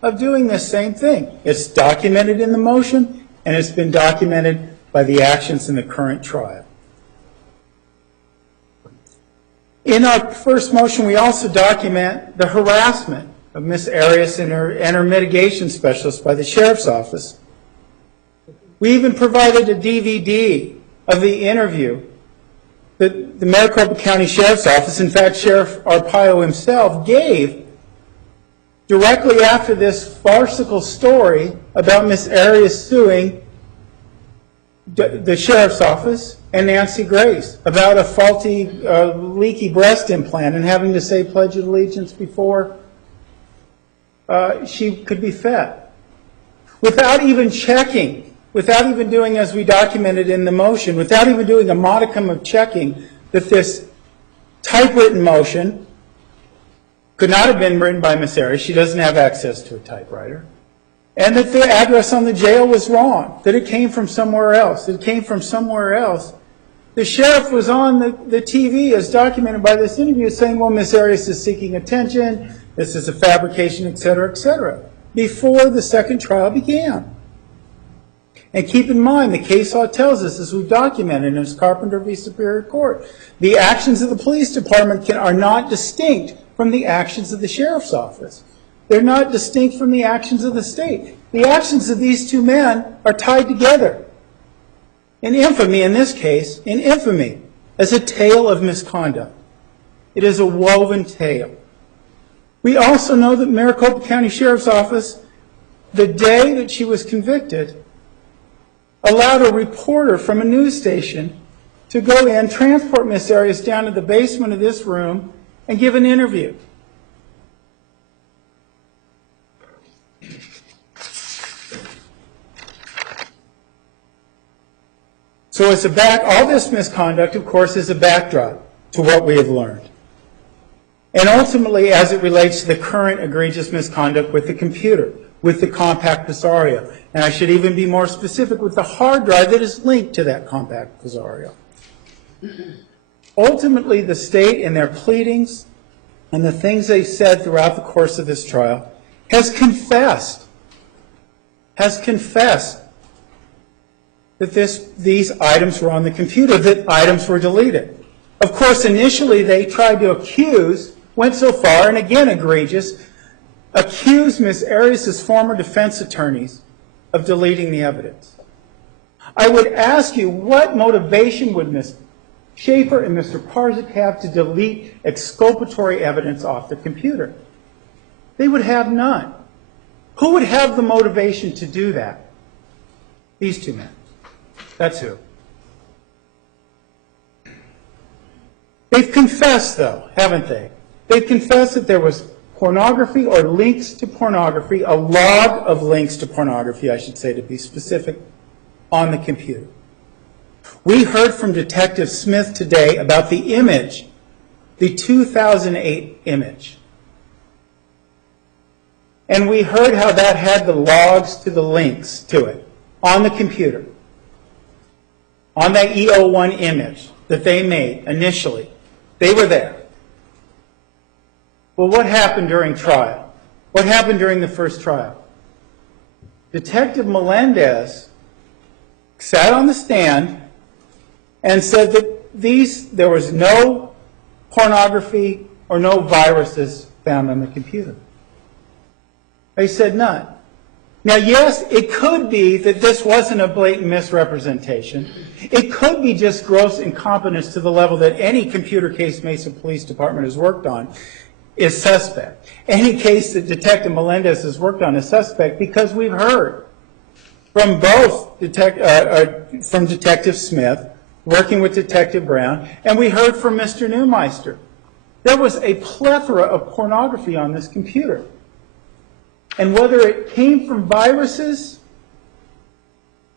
of doing this same thing. It's documented in the motion, and it's been documented by the actions in the current trial. In our first motion, we also document the harassment of Ms. Arias and her mitigation specialist by the Sheriff's Office. We even provided a DVD of the interview that the Maricopa County Sheriff's Office, in fact, Sheriff Arpaio himself, gave directly after this farcical story about Ms. Arias suing the Sheriff's Office and Nancy Grace about a faulty, leaky breast implant and having to say Pledge of Allegiance before she could be fed. Without even checking, without even doing as we documented in the motion, without even doing a modicum of checking that this typewritten motion could not have been written by Ms. Arias, she doesn't have access to a typewriter, and that the address on the jail was wrong, that it came from somewhere else. It came from somewhere else. The sheriff was on the TV, as documented by this interview, saying, well, Ms. Arias is seeking attention, this is a fabrication, et cetera, before the second trial began. And keep in mind, the case law tells us, as we've documented in this Carpenter v. Superior Court, the actions of the police department are not distinct from the actions of the sheriff's office. They're not distinct from the actions of the state. The actions of these two men are tied together. In infamy, in this case, in infamy, as a tale of misconduct. It is a woven tale. We also know that Maricopa County Sheriff's Office, the day that she was convicted, allowed a reporter from a news station to go in, transport Ms. Arias down to the basement of this room, and give an interview. So all this misconduct, of course, is a backdrop to what we have learned. And ultimately, as it relates to the current egregious misconduct with the computer, with the compact Prosecutor, and I should even be more specific, with the hard drive that is linked to that compact Prosecutor. Ultimately, the state, in their pleadings and the things they said throughout the course of this trial, has confessed that these items were on the computer, that items were deleted. Of course, initially they tried to went so far, and again egregious, accused Ms. Arias' former defense attorneys of deleting the evidence. I would ask you, what motivation would Ms. Schaefer and Mr. Parzik have to delete exculpatory evidence off the computer? They would have none. Who would have the motivation to do that? These two men. That's who. They've confessed, though, haven't they? They've confessed that there was pornography or links to pornography, a log of links to pornography, I should say, to be specific, on the computer. We heard from Detective Smith today about the image, the 2008 image. And we heard how that had the logs to the links to it on the computer, on that E01 image that they made initially. They were there. Well, what happened during trial? What happened during the first trial? Detective Melendez sat on the stand and said that there was no pornography or no viruses found on the computer. They said none. Now, yes, it could be that this wasn't a blatant misrepresentation. It could be just gross incompetence to the level that any computer case Mesa Police Department has worked on is suspect. Any case that Detective Melendez has worked on is suspect, because we've heard from both from Detective Smith, working with Detective Brown, and we heard from Mr. Neumeister. There was a plethora of pornography on this computer. And whether it came from viruses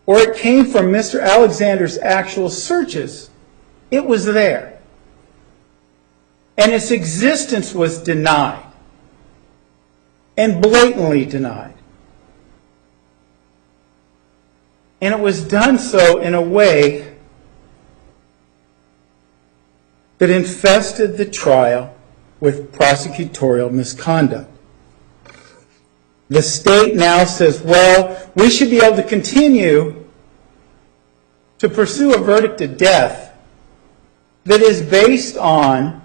or it came from Mr. Alexander's actual searches, it was there. And its existence was denied, and blatantly denied. And it was done so in a way that infested the trial with prosecutorial misconduct. The state now says, well, we should be able to continue to pursue a verdict of death that is based on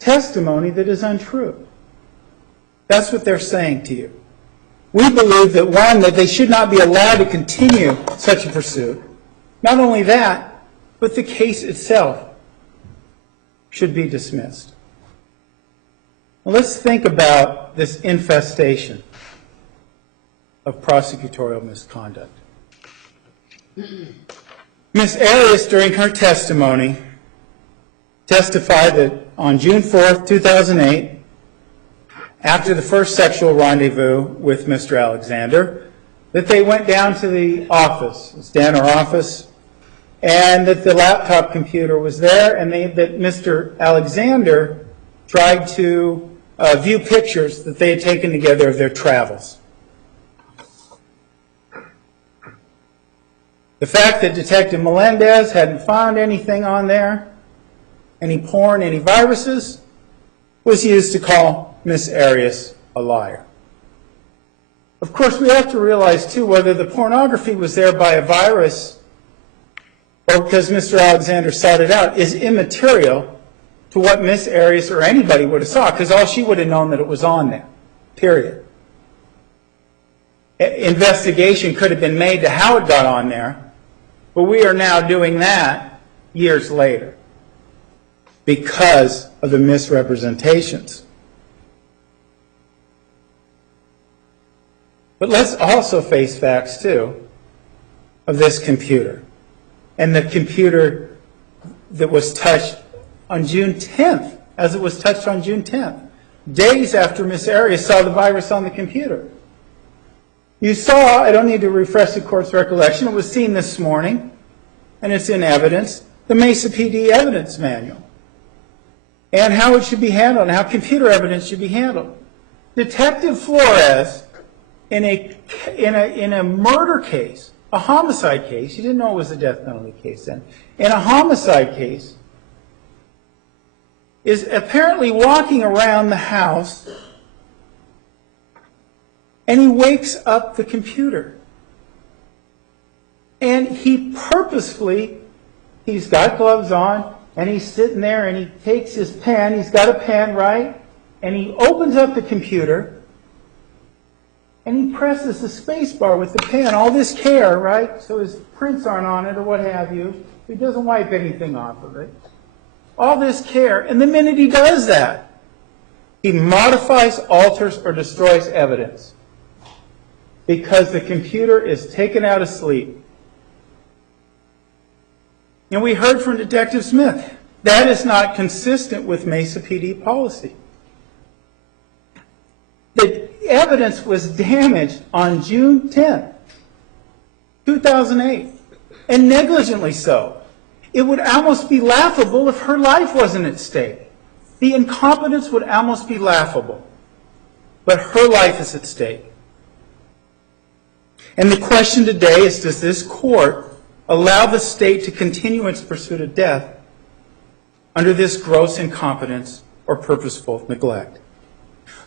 testimony that is untrue. That's what they're saying to you. We believe that, one, that they should not be allowed to continue such a pursuit. Not only that, but the case itself should be dismissed. Well, let's think about this infestation of prosecutorial misconduct. Ms. Arias, during her testimony, testified that on June 4th, 2008, after the first sexual rendezvous with Mr. Alexander, that they went down to the office, the Stanner office, and that the laptop computer was there, and that Mr. Alexander tried to view pictures that they had taken together of their travels. The fact that Detective Melendez hadn't found anything on there, any porn, any viruses, was used to call Ms. Arias a liar. Of course, we have to realize, too, whether the pornography was there by a virus or because Mr. Alexander sought it out is immaterial to what Ms. Arias or anybody would have saw, because all she would have known that it was on there, period. Investigation could have been made to how it got on there, but we are now doing that years later because of the misrepresentations. But let's also face facts, too, of this computer, and the computer that was touched on June 10th, as it was touched on June 10th, days after Ms. Arias saw the virus on the computer. You saw, I don't need to refresh the court's recollection, it was seen this morning, and it's in evidence, the Mesa PD evidence manual, and how it should be handled, and how computer evidence should be handled. Detective Flores, in a murder case, a homicide case, you didn't know it was a death penalty case then, in a homicide case, is apparently walking around the house, and he wakes up the computer. And he purposefully, he's got gloves on, and he's sitting there, and he takes his pen, he's got a pen, right? And he opens up the computer, and he presses the space bar with the pen, all this care, right? So his prints aren't on it or what have you. He doesn't wipe anything off of it. All this care, and the minute he does that, he modifies, alters, or destroys evidence because the computer is taken out of sleep. And we heard from Detective Smith, that is not consistent with Mesa PD policy. The evidence was damaged on June 10th, 2008, and negligently so. It would almost be laughable if her life wasn't at stake. The incompetence would almost be laughable. But her life is at stake. And the question today is, does this court allow the state to continue its pursuit of death under this gross incompetence or purposeful neglect?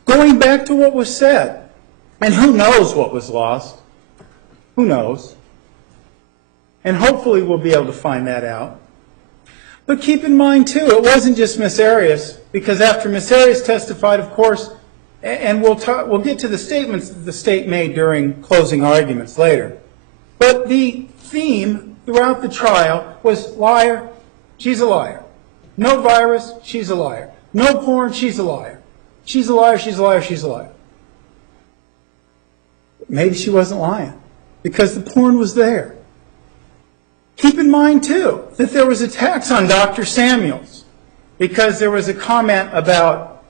Going back to what was said, and who knows what was lost? Who knows? And hopefully we'll be able to find that out. But keep in mind, too, it wasn't just Miss Arias, because after Miss Arias testified, of course, and we'll get to the statements that the state made during closing arguments later. But the theme throughout the trial was liar, she's a liar. No virus, she's a liar. No porn, she's a liar. She's a liar, she's a liar, she's a liar. Maybe she wasn't lying, because the porn was there. Keep in mind, too, that there was attacks on Dr. Samuels because there was a comment about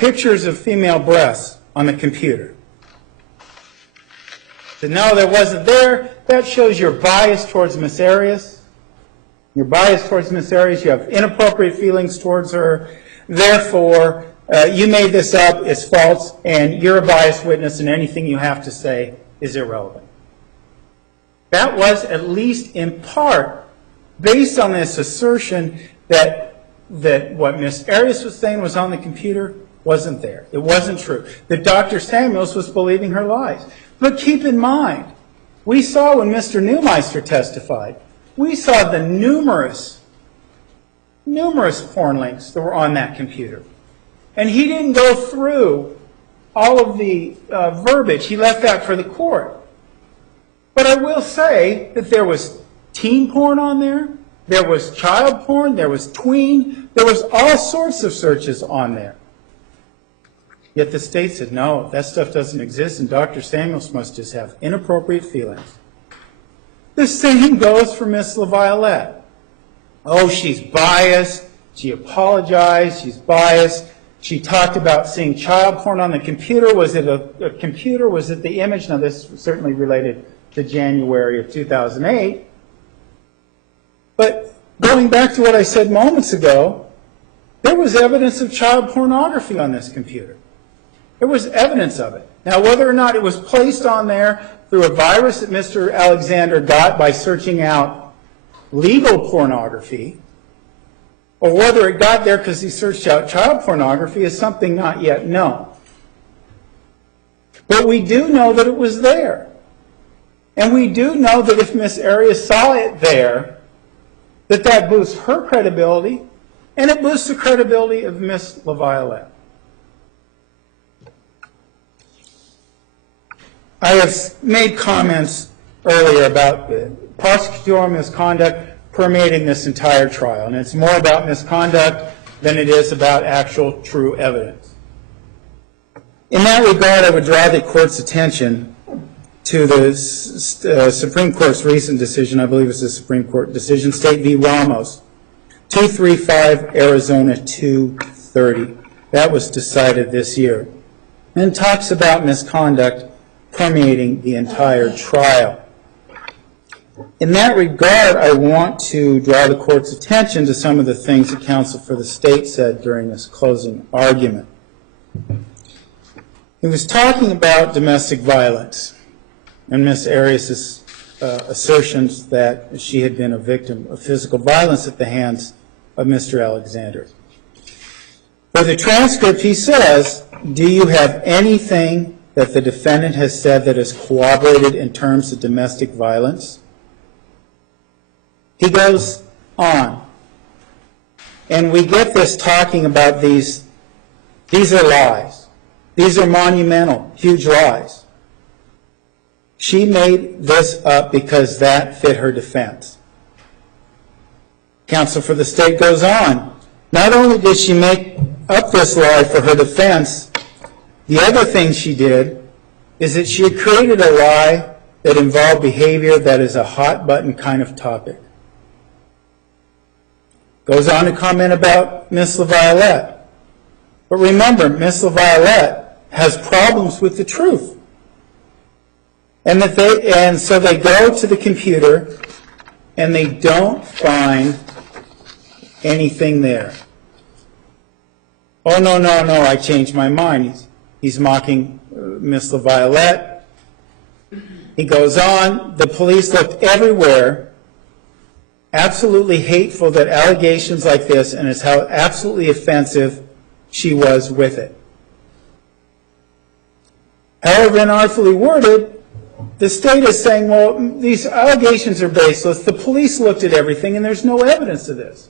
pictures of female breasts on the computer. So no, that wasn't there. That shows your bias towards Miss Arias. You're biased towards Miss Arias. You have inappropriate feelings towards her. Therefore, you made this up, it's false, and you're a biased witness, and anything you have to say is irrelevant. That was, at least in part, based on this assertion that what Miss Arias was saying was on the computer wasn't there. It wasn't true. That Dr. Samuels was believing her lies. But keep in mind, we saw when Mr. Neumeister testified, we saw the numerous porn links that were on that computer. And he didn't go through all of the verbiage. He left that for the court. But I will say that there was teen porn on there, there was child porn, there was tween, there was all sorts of searches on there. Yet the state said, no, that stuff doesn't exist, and Dr. Samuels must just have inappropriate feelings. The same goes for Miss LaViolette. Oh, she's biased, she apologized, she's biased. She talked about seeing child porn on the computer. Was it a computer? Was it the image? Now, this was certainly related to January of 2008. But going back to what I said moments ago, there was evidence of child pornography on this computer. There was evidence of it. Now, whether or not it was placed on there through a virus that Mr. Alexander got by searching out legal pornography, or whether it got there because he searched out child pornography, is something not yet known. But we do know that it was there. And we do know that if Miss Arias saw it there, that boosts her credibility, and it boosts the credibility of Miss LaViolette. I have made comments earlier about prosecutorial misconduct permeating this entire trial, and it's more about misconduct than it is about actual true evidence. In that regard, I would draw the court's attention to the Supreme Court's recent decision. I believe it's the Supreme Court decision, State v. Ramos, 235 Arizona 230. That was decided this year. And it talks about misconduct permeating the entire trial. In that regard, I want to draw the court's attention to some of the things that counsel for the state said during this closing argument. He was talking about domestic violence and Ms. Arias' assertions that she had been a victim of physical violence at the hands of Mr. Alexander. For the transcript, he says, "Do you have anything that the defendant has said that is corroborated in terms of domestic violence?" He goes on. And we get this talking about these are lies. These are monumental, huge lies. She made this up because that fit her defense. Counsel for the state goes on. Not only did she make up this lie for her defense, the other thing she did is that she had created a lie that involved behavior that is a hot button kind of topic. Goes on to comment about Miss LaViolette. But remember, Miss LaViolette has problems with the truth. And so they go to the computer and they don't find anything there. Oh, no, I changed my mind. He's mocking Miss LaViolette. He goes on, the police looked everywhere, absolutely hateful that allegations like this, and it's how absolutely offensive she was with it. However inartfully worded, the state is saying, well, these allegations are baseless. The police looked at everything, and there's no evidence of this.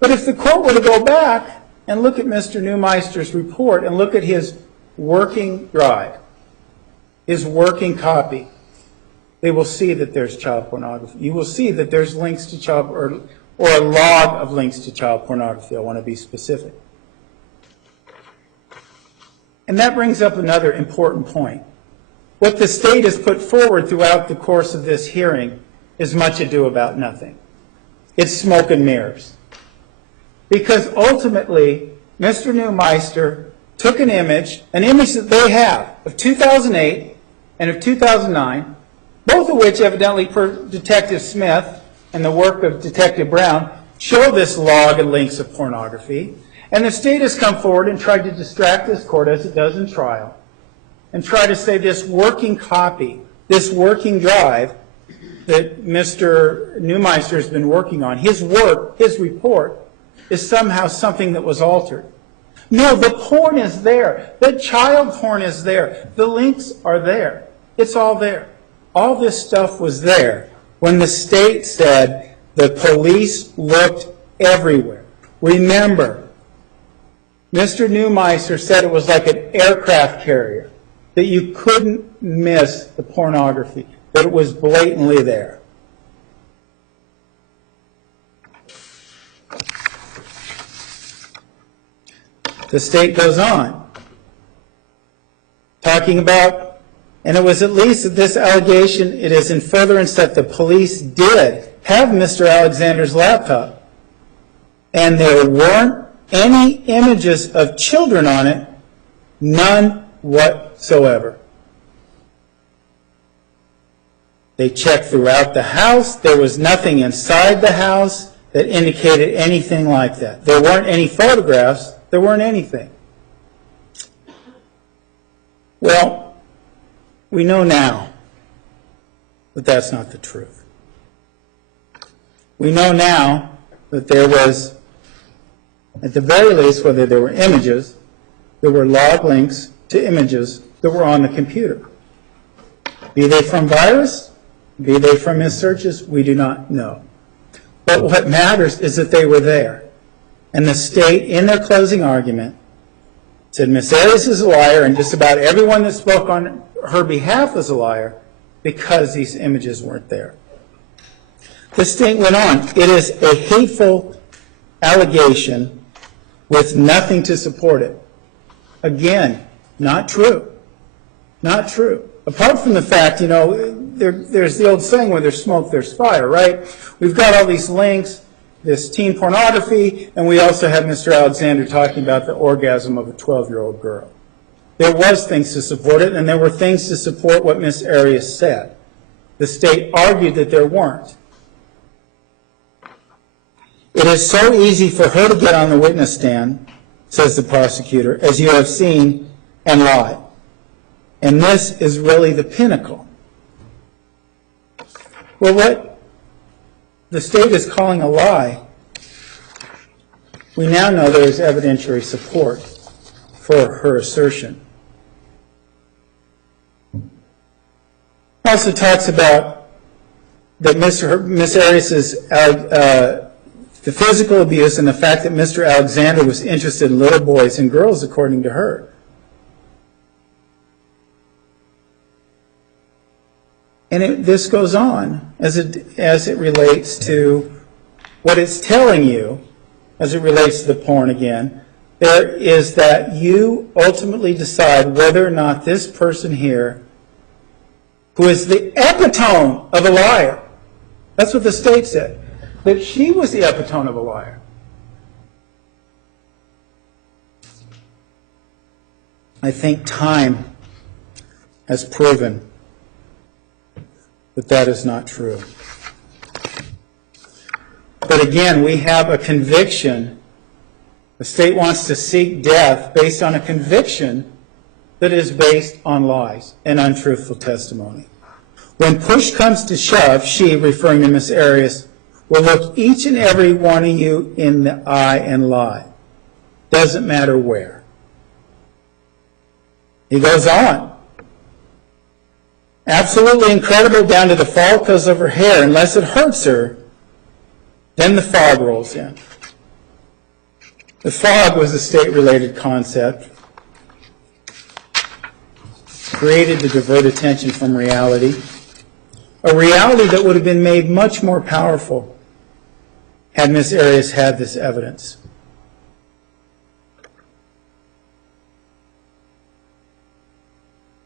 But if the court were to go back and look at Mr. Neumeister's report and look at his working drive, his working copy, they will see that there's child pornography. You will see that there's links to child, or a log of links to child pornography. I want to be specific. And that brings up another important point. What the state has put forward throughout the course of this hearing is much ado about nothing. It's smoke and mirrors. Because ultimately, Mr. Neumeister took an image that they have of 2008 and of 2009, both of which evidently per Detective Smith and the work of Detective Brown show this log and links of pornography. And the state has come forward and tried to distract this court, as it does in trial, and try to say this working copy, this working drive that Mr. Neumeister has been working on, his work, his report, is somehow something that was altered. No, the porn is there. The child porn is there. The links are there. It's all there. All this stuff was there when the state said the police looked everywhere. Remember, Mr. Neumeister said it was like an aircraft carrier, that you couldn't miss the pornography, that it was blatantly there. The state goes on, talking about, and it was at least at this allegation, it is in furtherance that the police did have Mr. Alexander's laptop, and there weren't any images of children on it, none whatsoever. They checked throughout the house. There was nothing inside the house that indicated anything like that. There weren't any photographs. There weren't anything. Well, we know now that that's not the truth. We know now that there was, at the very least, whether there were images, there were log links to images that were on the computer. Be they from virus, be they from his searches, we do not know. But what matters is that they were there. And the state, in their closing argument, said Ms. Arias is a liar, and just about everyone that spoke on her behalf was a liar because these images weren't there. The state went on. It is a hateful allegation with nothing to support it. Again, not true. Not true. Apart from the fact, there's the old saying, where there's smoke, there's fire, right? We've got all these links, this teen pornography, and we also have Mr. Alexander talking about the orgasm of a 12-year-old girl. There was things to support it, and there were things to support what Ms. Arias said. The state argued that there weren't. It is so easy for her to get on the witness stand, says the prosecutor, as you have seen, and lie. And this is really the pinnacle. Well, what the state is calling a lie, we now know there is evidentiary support for her assertion. It also talks about that Miss Arias's the physical abuse and the fact that Mr. Alexander was interested in little boys and girls, according to her. And this goes on as it relates to what it's telling you, as it relates to the porn again, there is that you ultimately decide whether or not this person here, who is the epitome of a liar, that's what the state said, that she was the epitome of a liar. I think time has proven that that is not true. But again, we have a conviction. The state wants to seek death based on a conviction that is based on lies and untruthful testimony. When push comes to shove, she, referring to Miss Arias, will look each and every one of you in the eye and lie. Doesn't matter where. He goes on. Absolutely incredible down to the follicles of her hair. Unless it hurts her, then the fog rolls in. The fog was a state-related concept created to divert attention from reality, a reality that would have been made much more powerful had Miss Arias had this evidence.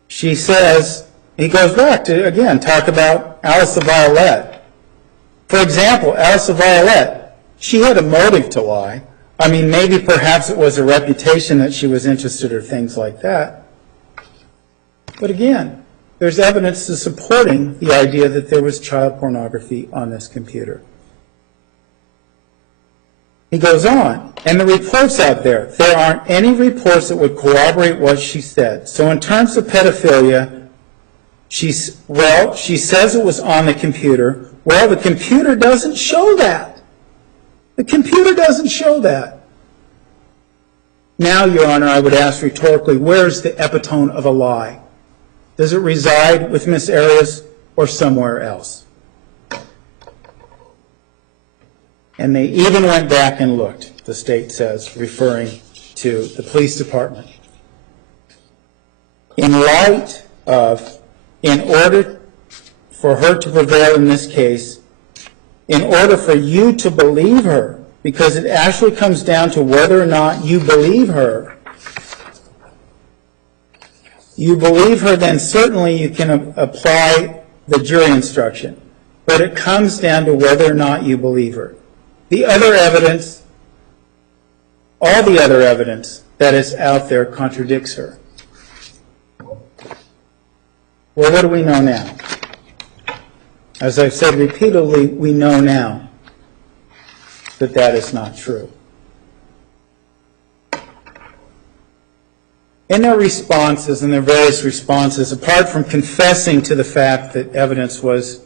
She says, he goes back to, again, talk about Alice the Violet. For example, Alice the Violet, she had a motive to lie. I mean, maybe perhaps it was a reputation that she was interested or things like that. But again, there's evidence to supporting the idea that there was child pornography on this computer. He goes on, and the reports out there aren't any reports that would corroborate what she said. So in terms of pedophilia, she says it was on the computer. Well, the computer doesn't show that. The computer doesn't show that. Now, Your Honor, I would ask rhetorically, where's the epitome of a lie? Does it reside with Miss Arias or somewhere else? And they even went back and looked, the state says, referring to the police department. In light of, in order for her to prevail in this case, in order for you to believe her, because it actually comes down to whether or not you believe her, then certainly you can apply the jury instruction. But it comes down to whether or not you believe her. The other evidence, all the other evidence that is out there contradicts her. Well, what do we know now? As I've said repeatedly, we know now that that is not true. In their responses, in their various responses, apart from confessing to the fact that evidence was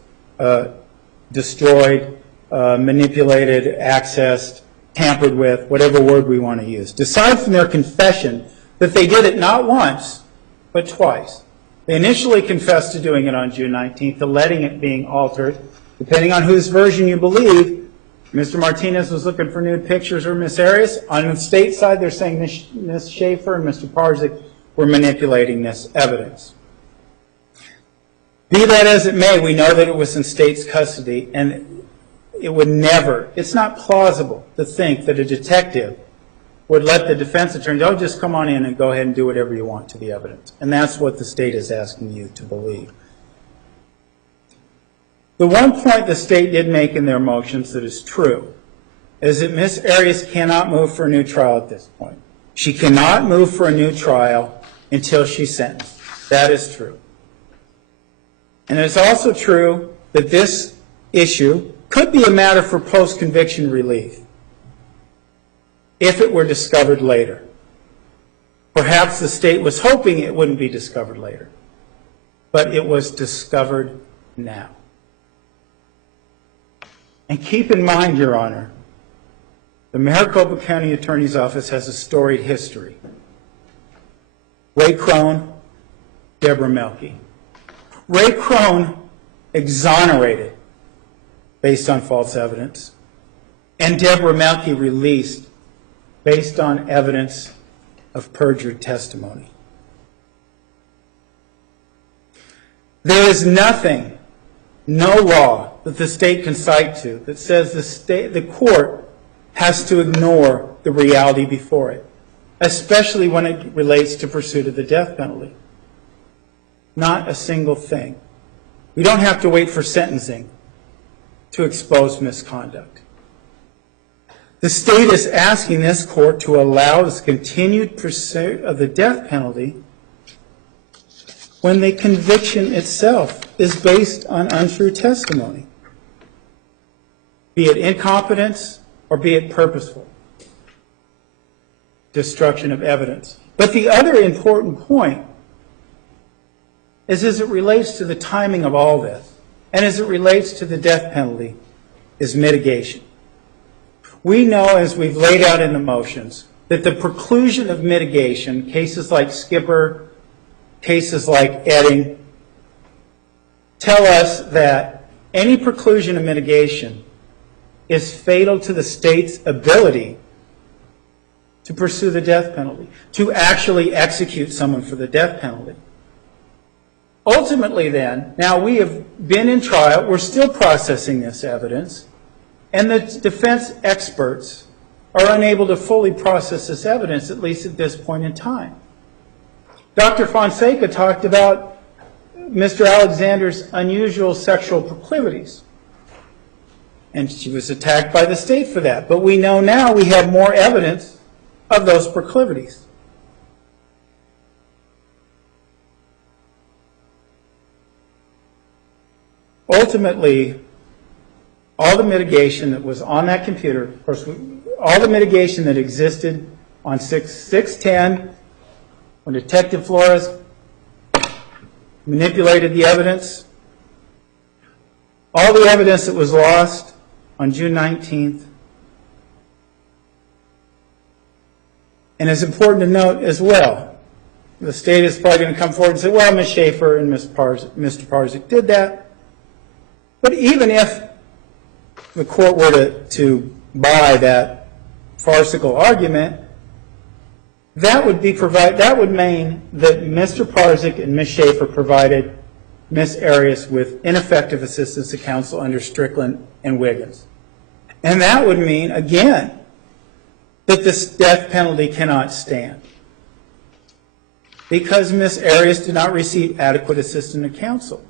destroyed, manipulated, accessed, tampered with, whatever word we want to use, aside from their confession that they did it not once, but twice. They initially confessed to doing it on June 19th, to letting it being altered. Depending on whose version you believe, Mr. Martinez was looking for nude pictures or Miss Arias. On the state side, they're saying Ms. Schaefer and Mr. Parzik were manipulating this evidence. Be that as it may, we know that it was in state's custody, and it would never, it's not plausible to think that a detective would let the defense attorney, oh, just come on in and go ahead and do whatever you want to the evidence. And that's what the state is asking you to believe. The one point the state did make in their motions that is true is that Ms. Arias cannot move for a new trial at this point. She cannot move for a new trial until she's sentenced. That is true. And it's also true that this issue could be a matter for post-conviction relief if it were discovered later. Perhaps the state was hoping it wouldn't be discovered later, but it was discovered now. And keep in mind, Your Honor, the Maricopa County Attorney's Office has a storied history. Ray Crone, Deborah Melky. Ray Crone exonerated based on false evidence, and Deborah Melky released based on evidence of perjured testimony. There is nothing, no law that the state can cite to that says the court has to ignore the reality before it, especially when it relates to pursuit of the death penalty. Not a single thing. We don't have to wait for sentencing to expose misconduct. The state is asking this court to allow this continued pursuit of the death penalty when the conviction itself is based on untrue testimony, be it incompetence or be it purposeful destruction of evidence. But the other important point is as it relates to the timing of all this, and as it relates to the death penalty, is mitigation. We know, as we've laid out in the motions, that the preclusion of mitigation, cases like Skipper, cases like Edding, tell us that any preclusion of mitigation is fatal to the state's ability to pursue the death penalty, to actually execute someone for the death penalty. Ultimately then, now we have been in trial, we're still processing this evidence, and the defense experts are unable to fully process this evidence, at least at this point in time. Dr. Fonseca talked about Mr. Alexander's unusual sexual proclivities, and she was attacked by the state for that. But we know now we have more evidence of those proclivities. Ultimately, all the mitigation that was on that computer, of course, all the mitigation that existed on 610, when Detective Flores manipulated the evidence, all the evidence that was lost on June 19th. And it's important to note as well, the state is probably going to come forward and say, well, Ms. Schaefer and Mr. Parzik did that. But even if the court were to buy that farcical argument, that would mean that Mr. Parzik and Ms. Schaefer provided Ms. Arias with ineffective assistance to counsel under Strickland and Wiggins. And that would mean, again, that this death penalty cannot stand because Ms. Arias did not receive adequate assistance to counsel.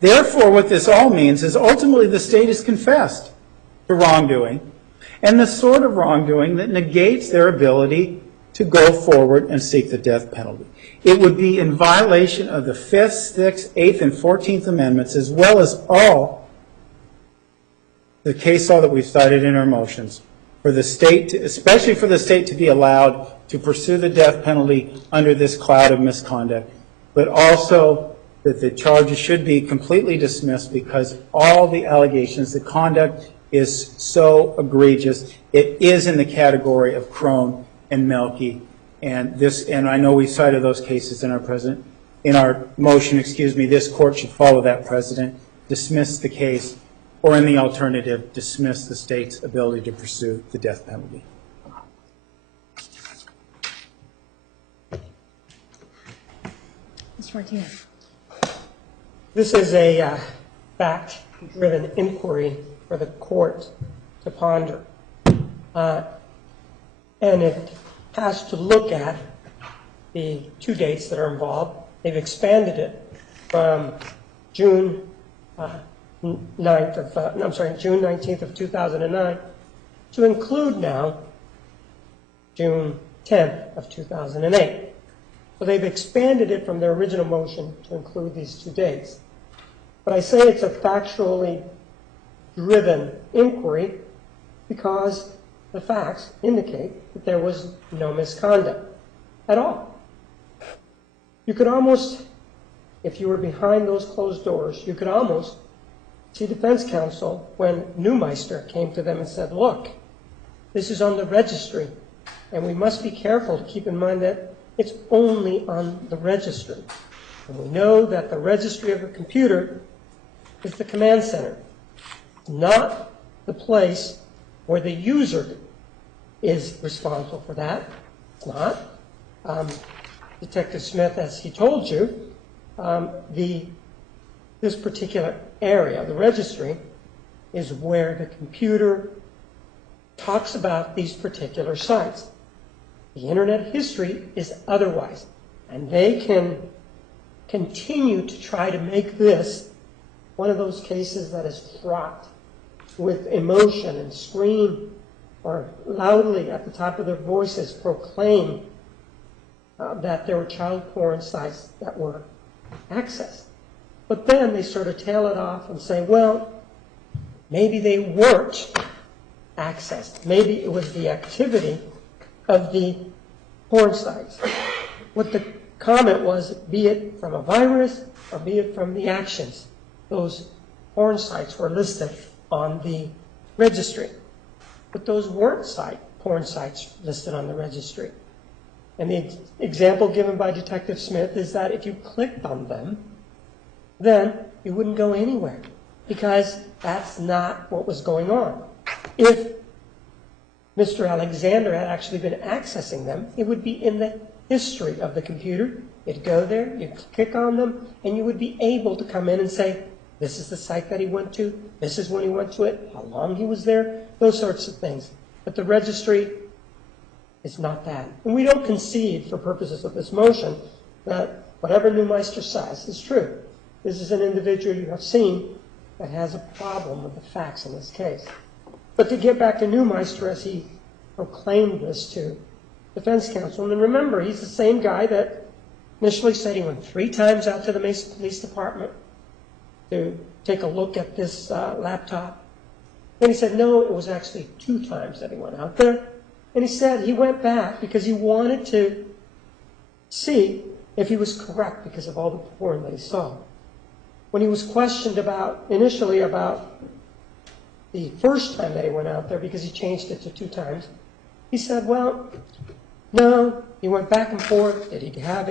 Therefore, what this all means is ultimately the state has confessed to wrongdoing, and the sort of wrongdoing that negates their ability to go forward and seek the death penalty. It would be in violation of the 5th, 6th, 8th, and 14th Amendments, as well as all the case law that we've cited in our motions, for the state, especially for the state to be allowed to pursue the death penalty under this cloud of misconduct, but also that the charges should be completely dismissed because all the allegations, the conduct is so egregious. It is in the category of Crone and Melky, and I know we cited those cases in our motion. This court should follow that precedent, dismiss the case, or in the alternative, dismiss the state's ability to pursue the death penalty. Mr. Martinez. This is a fact-driven inquiry for the court to ponder. And it has to look at the two dates that are involved. They've expanded it from June 19th of 2009 to include now June 10th of 2008. So they've expanded it from their original motion to include these two dates. But I say it's a factually driven inquiry because the facts indicate that there was no misconduct at all. You could almost, if you were behind those closed doors, you could almost see defense counsel when Neumeister came to them and said, look, this is on the registry, and we must be careful to keep in mind that it's only on the registry. And we know that the registry of a computer is the command center, not the place where the user is responsible for that. It's not. Detective Smith, as he told you, this particular area, the registry, is where the computer talks about these particular sites. The internet history is otherwise, and they can continue to try to make this one of those cases that is fraught with emotion and scream or loudly at the top of their voices proclaim that there were child porn sites that were accessed. But then they sort of tail it off and say, well, maybe they weren't accessed. Maybe it was the activity of the porn sites. What the comment was, be it from a virus or be it from the actions, those porn sites were listed on the registry. But those weren't porn sites listed on the registry. And the example given by Detective Smith is that if you clicked on them, then you wouldn't go anywhere because that's not what was going on. If Mr. Alexander had actually been accessing them, it would be in the history of the computer. You'd go there, you'd click on them, and you would be able to come in and say, this is the site that he went to, this is when he went to it, how long he was there, those sorts of things. But the registry is not that. And we don't concede, for purposes of this motion, that whatever Neumeister says is true. This is an individual you have seen that has a problem with the facts in this case. But to get back to Neumeister, as he proclaimed this to defense counsel, and remember, he's the same guy that initially said he went 3 times out to the Mesa Police Department to take a look at this laptop. Then he said, no, it was actually 2 times that he went out there. And he said he went back because he wanted to see if he was correct because of all the porn that he saw. When he was questioned initially about the first time that he went out there because he changed it to 2 times, he said, well, no, he went back and forth. Did he get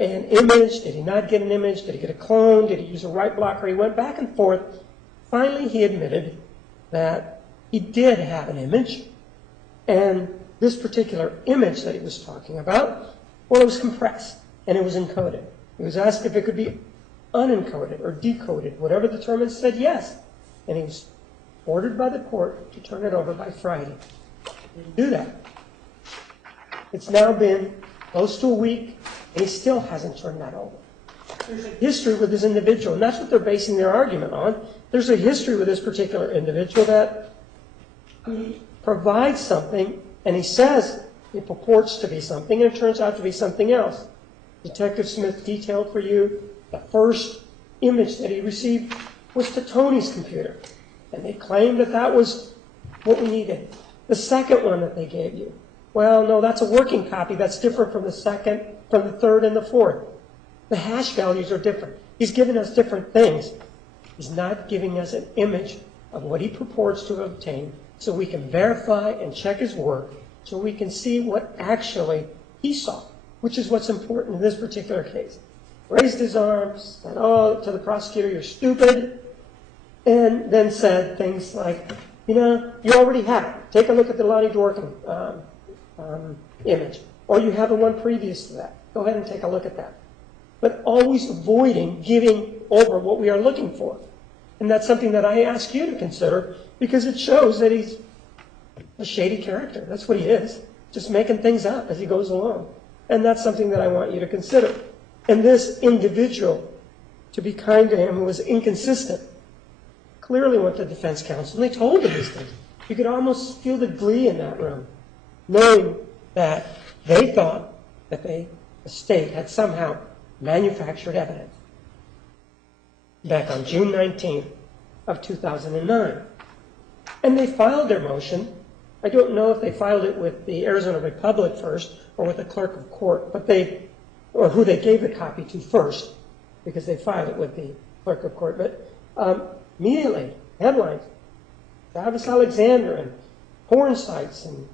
an image? Did he not get an image? Did he get a clone? Did he use a right blocker? He went back and forth. Finally, he admitted that he did have an image. And this particular image that he was talking about, well, it was compressed and it was encoded. He was asked if it could be unencoded or decoded, whatever the term is, said yes. And he was ordered by the court to turn it over by Friday. He didn't do that. It's now been close to a week, and he still hasn't turned that over. There's a history with this individual, and that's what they're basing their argument on. There's a history with this particular individual that he provides something, and he says it purports to be something, and it turns out to be something else. Detective Smith detailed for you the first image that he received was to Tony's computer, and they claimed that that was what we needed. The second one that they gave you, well, no, that's a working copy. That's different from the second, from the third, and the fourth. The hash values are different. He's giving us different things. He's not giving us an image of what he purports to obtain so we can verify and check his work so we can see what actually he saw, which is what's important in this particular case. Raised his arms, said, oh, to the prosecutor, you're stupid, and then said things like, you know, you already have it. Take a look at the Lonnie Dworkin image, or you have the one previous to that. Go ahead and take a look at that. But always avoiding giving over what we are looking for. And that's something that I ask you to consider because it shows that he's a shady character. That's what he is, just making things up as he goes along. And that's something that I want you to consider. And this individual, to be kind to him, who was inconsistent, clearly went to defense counsel, and they told him these things. You could almost feel the glee in that room, knowing that they thought that the state had somehow manufactured evidence. back on June 19th of 2009. And they filed their motion. I don't know if they filed it with the Arizona Republic first or with the clerk of court, or who they gave the copy to first, because they filed it with the clerk of court. But immediately, headlines, Travis Alexander and porn sites and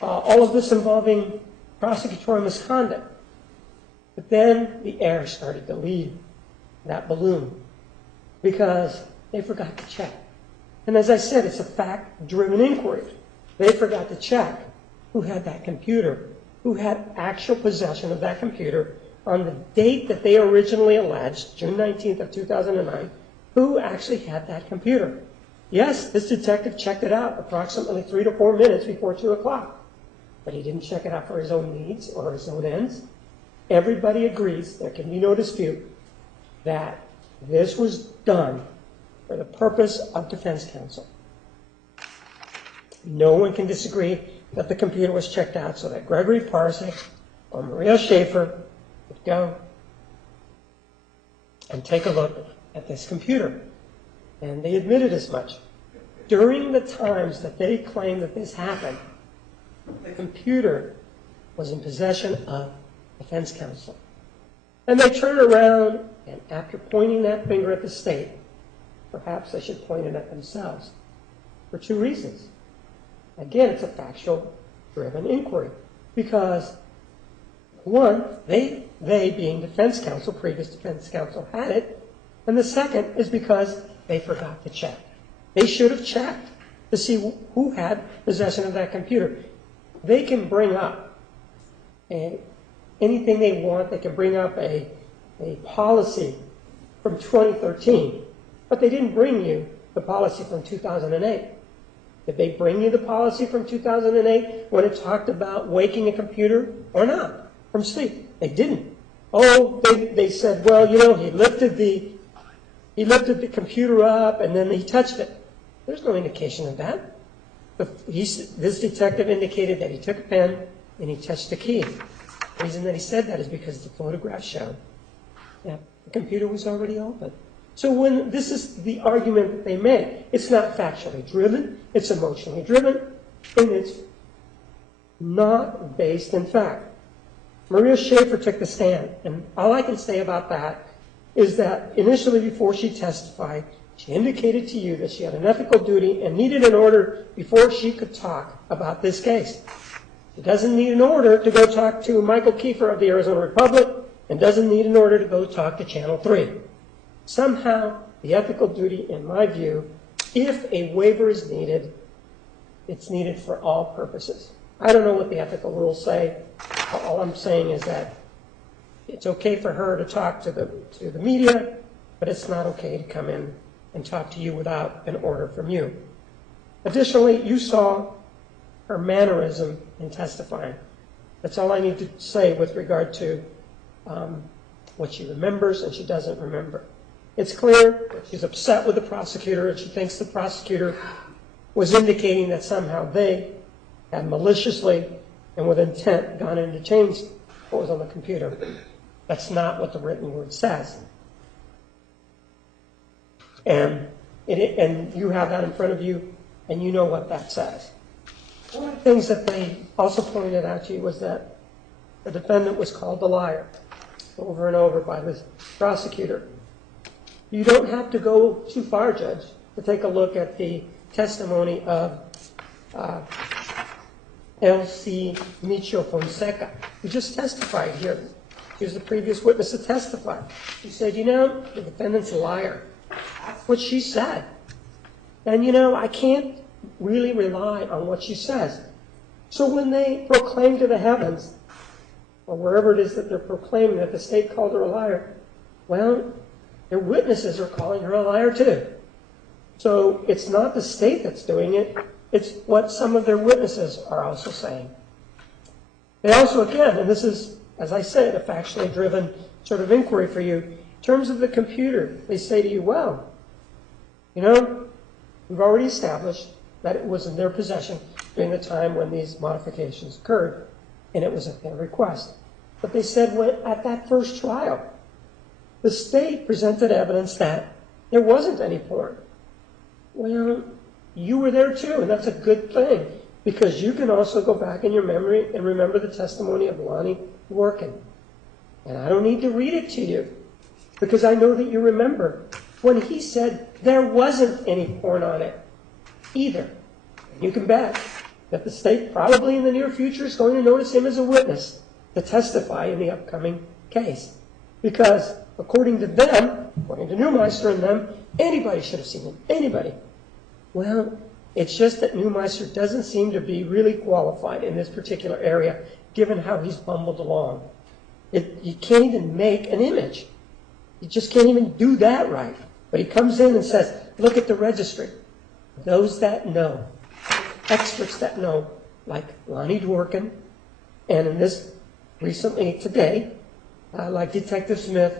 all of this involving prosecutorial misconduct. But then the air started to leave that balloon because they forgot to check. And as I said, it's a fact-driven inquiry. They forgot to check who had that computer, who had actual possession of that computer on the date that they originally alleged, June 19th of 2009, who actually had that computer. Yes, this detective checked it out approximately 3 to 4 minutes before 2 o'clock, but he didn't check it out for his own needs or his own ends. Everybody agrees, there can be no dispute, that this was done for the purpose of defense counsel. No one can disagree that the computer was checked out so that Gregory Parsec or Maria Schaefer would go and take a look at this computer. And they admitted as much. During the times that they claimed that this happened, the computer was in possession of defense counsel. And they turn around, and after pointing that finger at the state, perhaps they should point it at themselves for 2 reasons. Again, it's a factual-driven inquiry because, one, they being defense counsel, previous defense counsel, had it, and the second is because they forgot to check. They should have checked to see who had possession of that computer. They can bring up anything they want. They can bring up a policy from 2013, but they didn't bring you the policy from 2008. Did they bring you the policy from 2008 when it talked about waking a computer or not from sleep? They didn't. Oh, they said, well, you know, he lifted the computer up and then he touched it. There's no indication of that. This detective indicated that he took a pen and he touched the key. The reason that he said that is because the photograph showed that the computer was already open. So when this is the argument that they make, it's not factually driven, it's emotionally driven, and it's not based in fact. Maria Schaefer took the stand, and all I can say about that is that initially before she testified, she indicated to you that she had an ethical duty and needed an order before she could talk about this case. She doesn't need an order to go talk to Michael Kiefer of the Arizona Republic and doesn't need an order to go talk to Channel 3. Somehow, the ethical duty, in my view, if a waiver is needed, it's needed for all purposes. I don't know what the ethical rules say. All I'm saying is that it's okay for her to talk to the media, but it's not okay to come in and talk to you without an order from you. Additionally, you saw her mannerism in testifying. That's all I need to say with regard to what she remembers and she doesn't remember. It's clear that she's upset with the prosecutor and she thinks the prosecutor was indicating that somehow they had maliciously and with intent gone in to change what was on the computer. That's not what the written word says. And you have that in front of you, and you know what that says. One of the things that they also pointed out to you was that the defendant was called a liar over and over by the prosecutor. You don't have to go too far, Judge, to take a look at the testimony of L.C. Micho Fonseca, who just testified here. She was the previous witness to testify. She said, you know, the defendant's a liar. That's what she said. And, you know, I can't really rely on what she says. So when they proclaim to the heavens, or wherever it is that they're proclaiming that the state called her a liar, well, their witnesses are calling her a liar too. So it's not the state that's doing it, it's what some of their witnesses are also saying. They also, again, and this is, as I said, a factually driven sort of inquiry for you, in terms of the computer, they say to you, well, you know, we've already established that it was in their possession during the time when these modifications occurred, and it was at their request. But they said at that first trial, the state presented evidence that there wasn't any porn. Well, you were there too, and that's a good thing, because you can also go back in your memory and remember the testimony of Lonnie Dworkin. And I don't need to read it to you, because I know that you remember when he said there wasn't any porn on it either. You can bet that the state probably in the near future is going to notice him as a witness to testify in the upcoming case. Because according to them, according to Neumeister and them, anybody should have seen it. Anybody. Well, it's just that Neumeister doesn't seem to be really qualified in this particular area, given how he's bumbled along. You can't even make an image. You just can't even do that right. But he comes in and says, look at the registry. Those that know, experts that know, like Lonnie Dworkin, and in this recently today, like Detective Smith,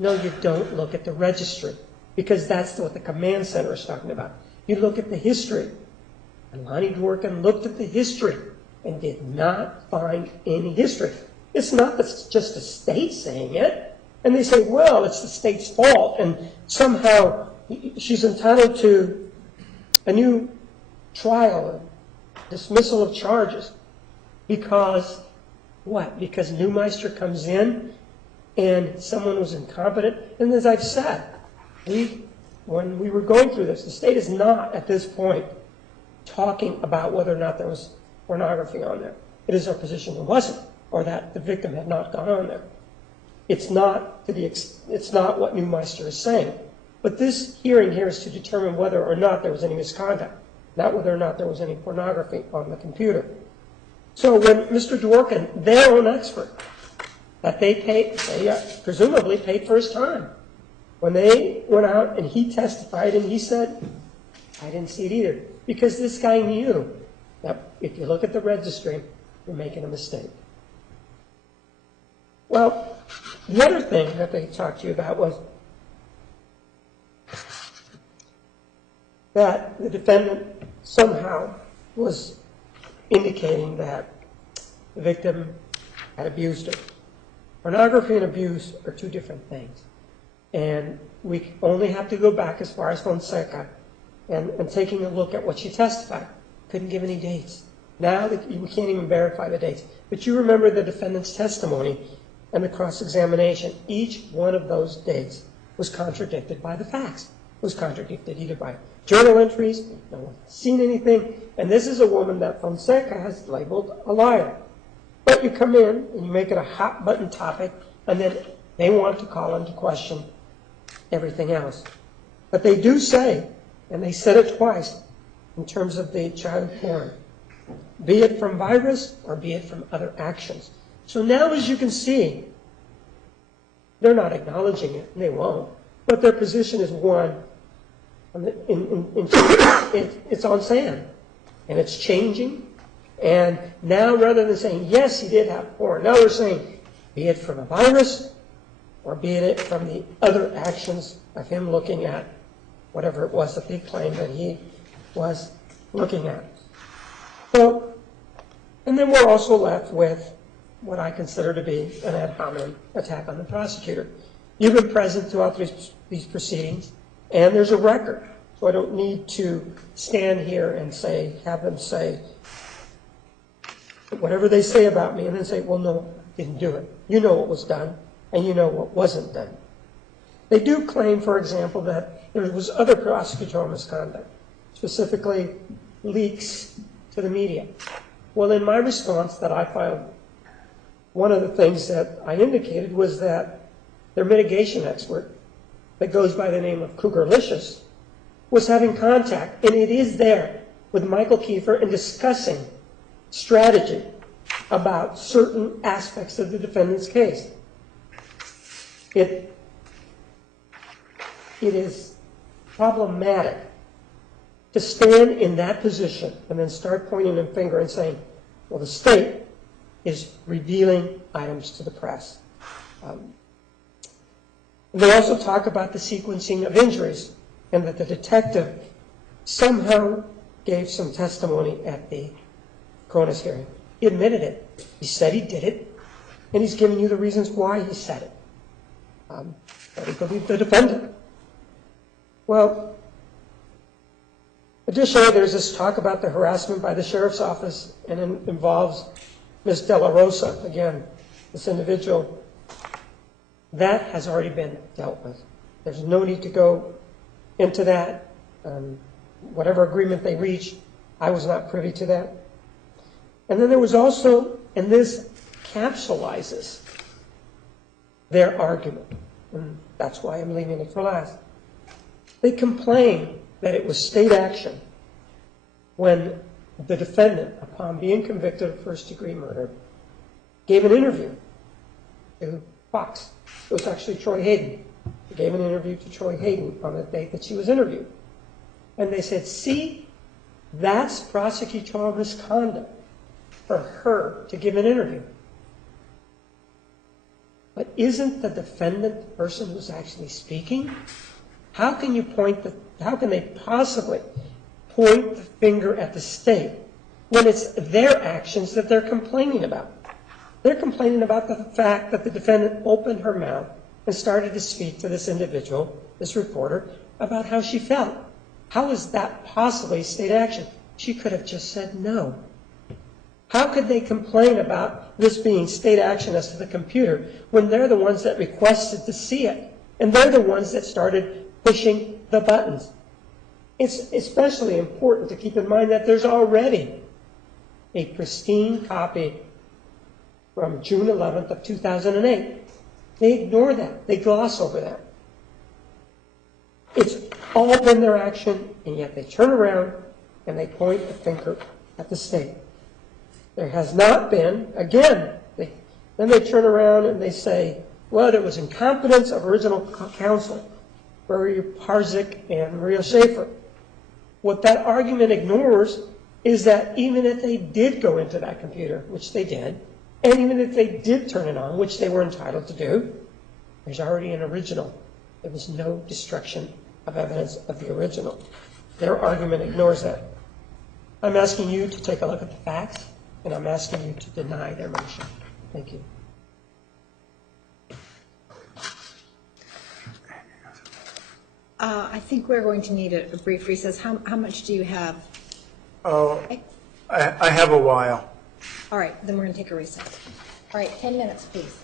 no, you don't look at the registry, because that's what the command center is talking about. You look at the history. And Lonnie Dworkin looked at the history and did not find any history. It's not just the state saying it. And they say, well, it's the state's fault, and somehow she's entitled to a new trial, a dismissal of charges. Because what? Because Neumeister comes in and someone was incompetent. And as I've said, when we were going through this, the state is not at this point talking about whether or not there was pornography on there. It is our position there wasn't, or that the victim had not gone on there. It's not what Neumeister is saying. But this hearing here is to determine whether or not there was any misconduct, not whether or not there was any pornography on the computer. So when Mr. Dworkin, their own expert, that they presumably paid for his time, when they went out and he testified and he said, I didn't see it either, because this guy knew that if you look at the registry, you're making a mistake. Well, the other thing that they talked to you about was that the defendant somehow was indicating that the victim had abused her. Pornography and abuse are two different things. And we only have to go back as far as Fonseca and taking a look at what she testified. Couldn't give any dates. Now we can't even verify the dates. But you remember the defendant's testimony and the cross-examination. Each one of those dates was contradicted by the facts. Was contradicted either by journal entries, no one has seen anything, and this is a woman that Fonseca has labeled a liar. But you come in and you make it a hot-button topic, and then they want to call into question everything else. But they do say, and they said it twice, in terms of the child porn, be it from virus or be it from other actions. So now, as you can see, they're not acknowledging it, and they won't. But their position is one, it's on sand, and it's changing. And now, rather than saying, yes, he did have porn, now they're saying, be it from a virus or be it from the other actions of him looking at whatever it was that they claimed that he was looking at. So, and then we're also left with what I consider to be an ad hominem attack on the prosecutor. You've been present throughout these proceedings, and there's a record. So I don't need to stand here and have them say whatever they say about me, and then say, well, no, I didn't do it. You know what was done, and you know what wasn't done. They do claim, for example, that there was other prosecutorial misconduct, specifically leaks to the media. Well, in my response that I filed, one of the things that I indicated was that their mitigation expert, that goes by the name of Cougarlicious, was having contact, and it is there, with Michael Kiefer and discussing strategy about certain aspects of the defendant's case. It is problematic to stand in that position and then start pointing a finger and saying, well, the state is revealing items to the press. They also talk about the sequencing of injuries and that the detective somehow gave some testimony at the coroner's hearing. He admitted it. He said he did it, and he's giving you the reasons why he said it. that he believed the defendant. Well, additionally, there's this talk about the harassment by the sheriff's office, and it involves Ms. De La Rosa, again, this individual. That has already been dealt with. There's no need to go into that. Whatever agreement they reached, I was not privy to that. And then there was also, and this capsulizes their argument, and that's why I'm leaving it for last. They complain that it was state action when the defendant, upon being convicted of first-degree murder, gave an interview to Fox. It was actually Troy Hayden. He gave an interview to Troy Hayden on the date that she was interviewed. And they said, see, that's prosecutorial misconduct for her to give an interview. But isn't the defendant the person who's actually speaking? How can they possibly point the finger at the state when it's their actions that they're complaining about? They're complaining about the fact that the defendant opened her mouth and started to speak to this individual, this reporter, about how she felt. How is that possibly state action? She could have just said no. How could they complain about this being state action as to the computer when they're the ones that requested to see it, and they're the ones that started pushing the buttons? It's especially important to keep in mind that there's already a pristine copy from June 11th of 2008. They ignore that. They gloss over that. It's all been their action, and yet they turn around and they point the finger at the state. There has not been, again, then they turn around and they say, well, there was incompetence of original counsel, Maria Parzik and Maria Schaefer. What that argument ignores is that even if they did go into that computer, which they did, and even if they did turn it on, which they were entitled to do, there's already an original. There was no destruction of evidence of the original. Their argument ignores that. I'm asking you to take a look at the facts, and I'm asking you to deny their motion. Thank you. I think we're going to need a brief recess. How much do you have? Oh, I have a while. All right, then we're going to take a recess. All right, 10 minutes, please.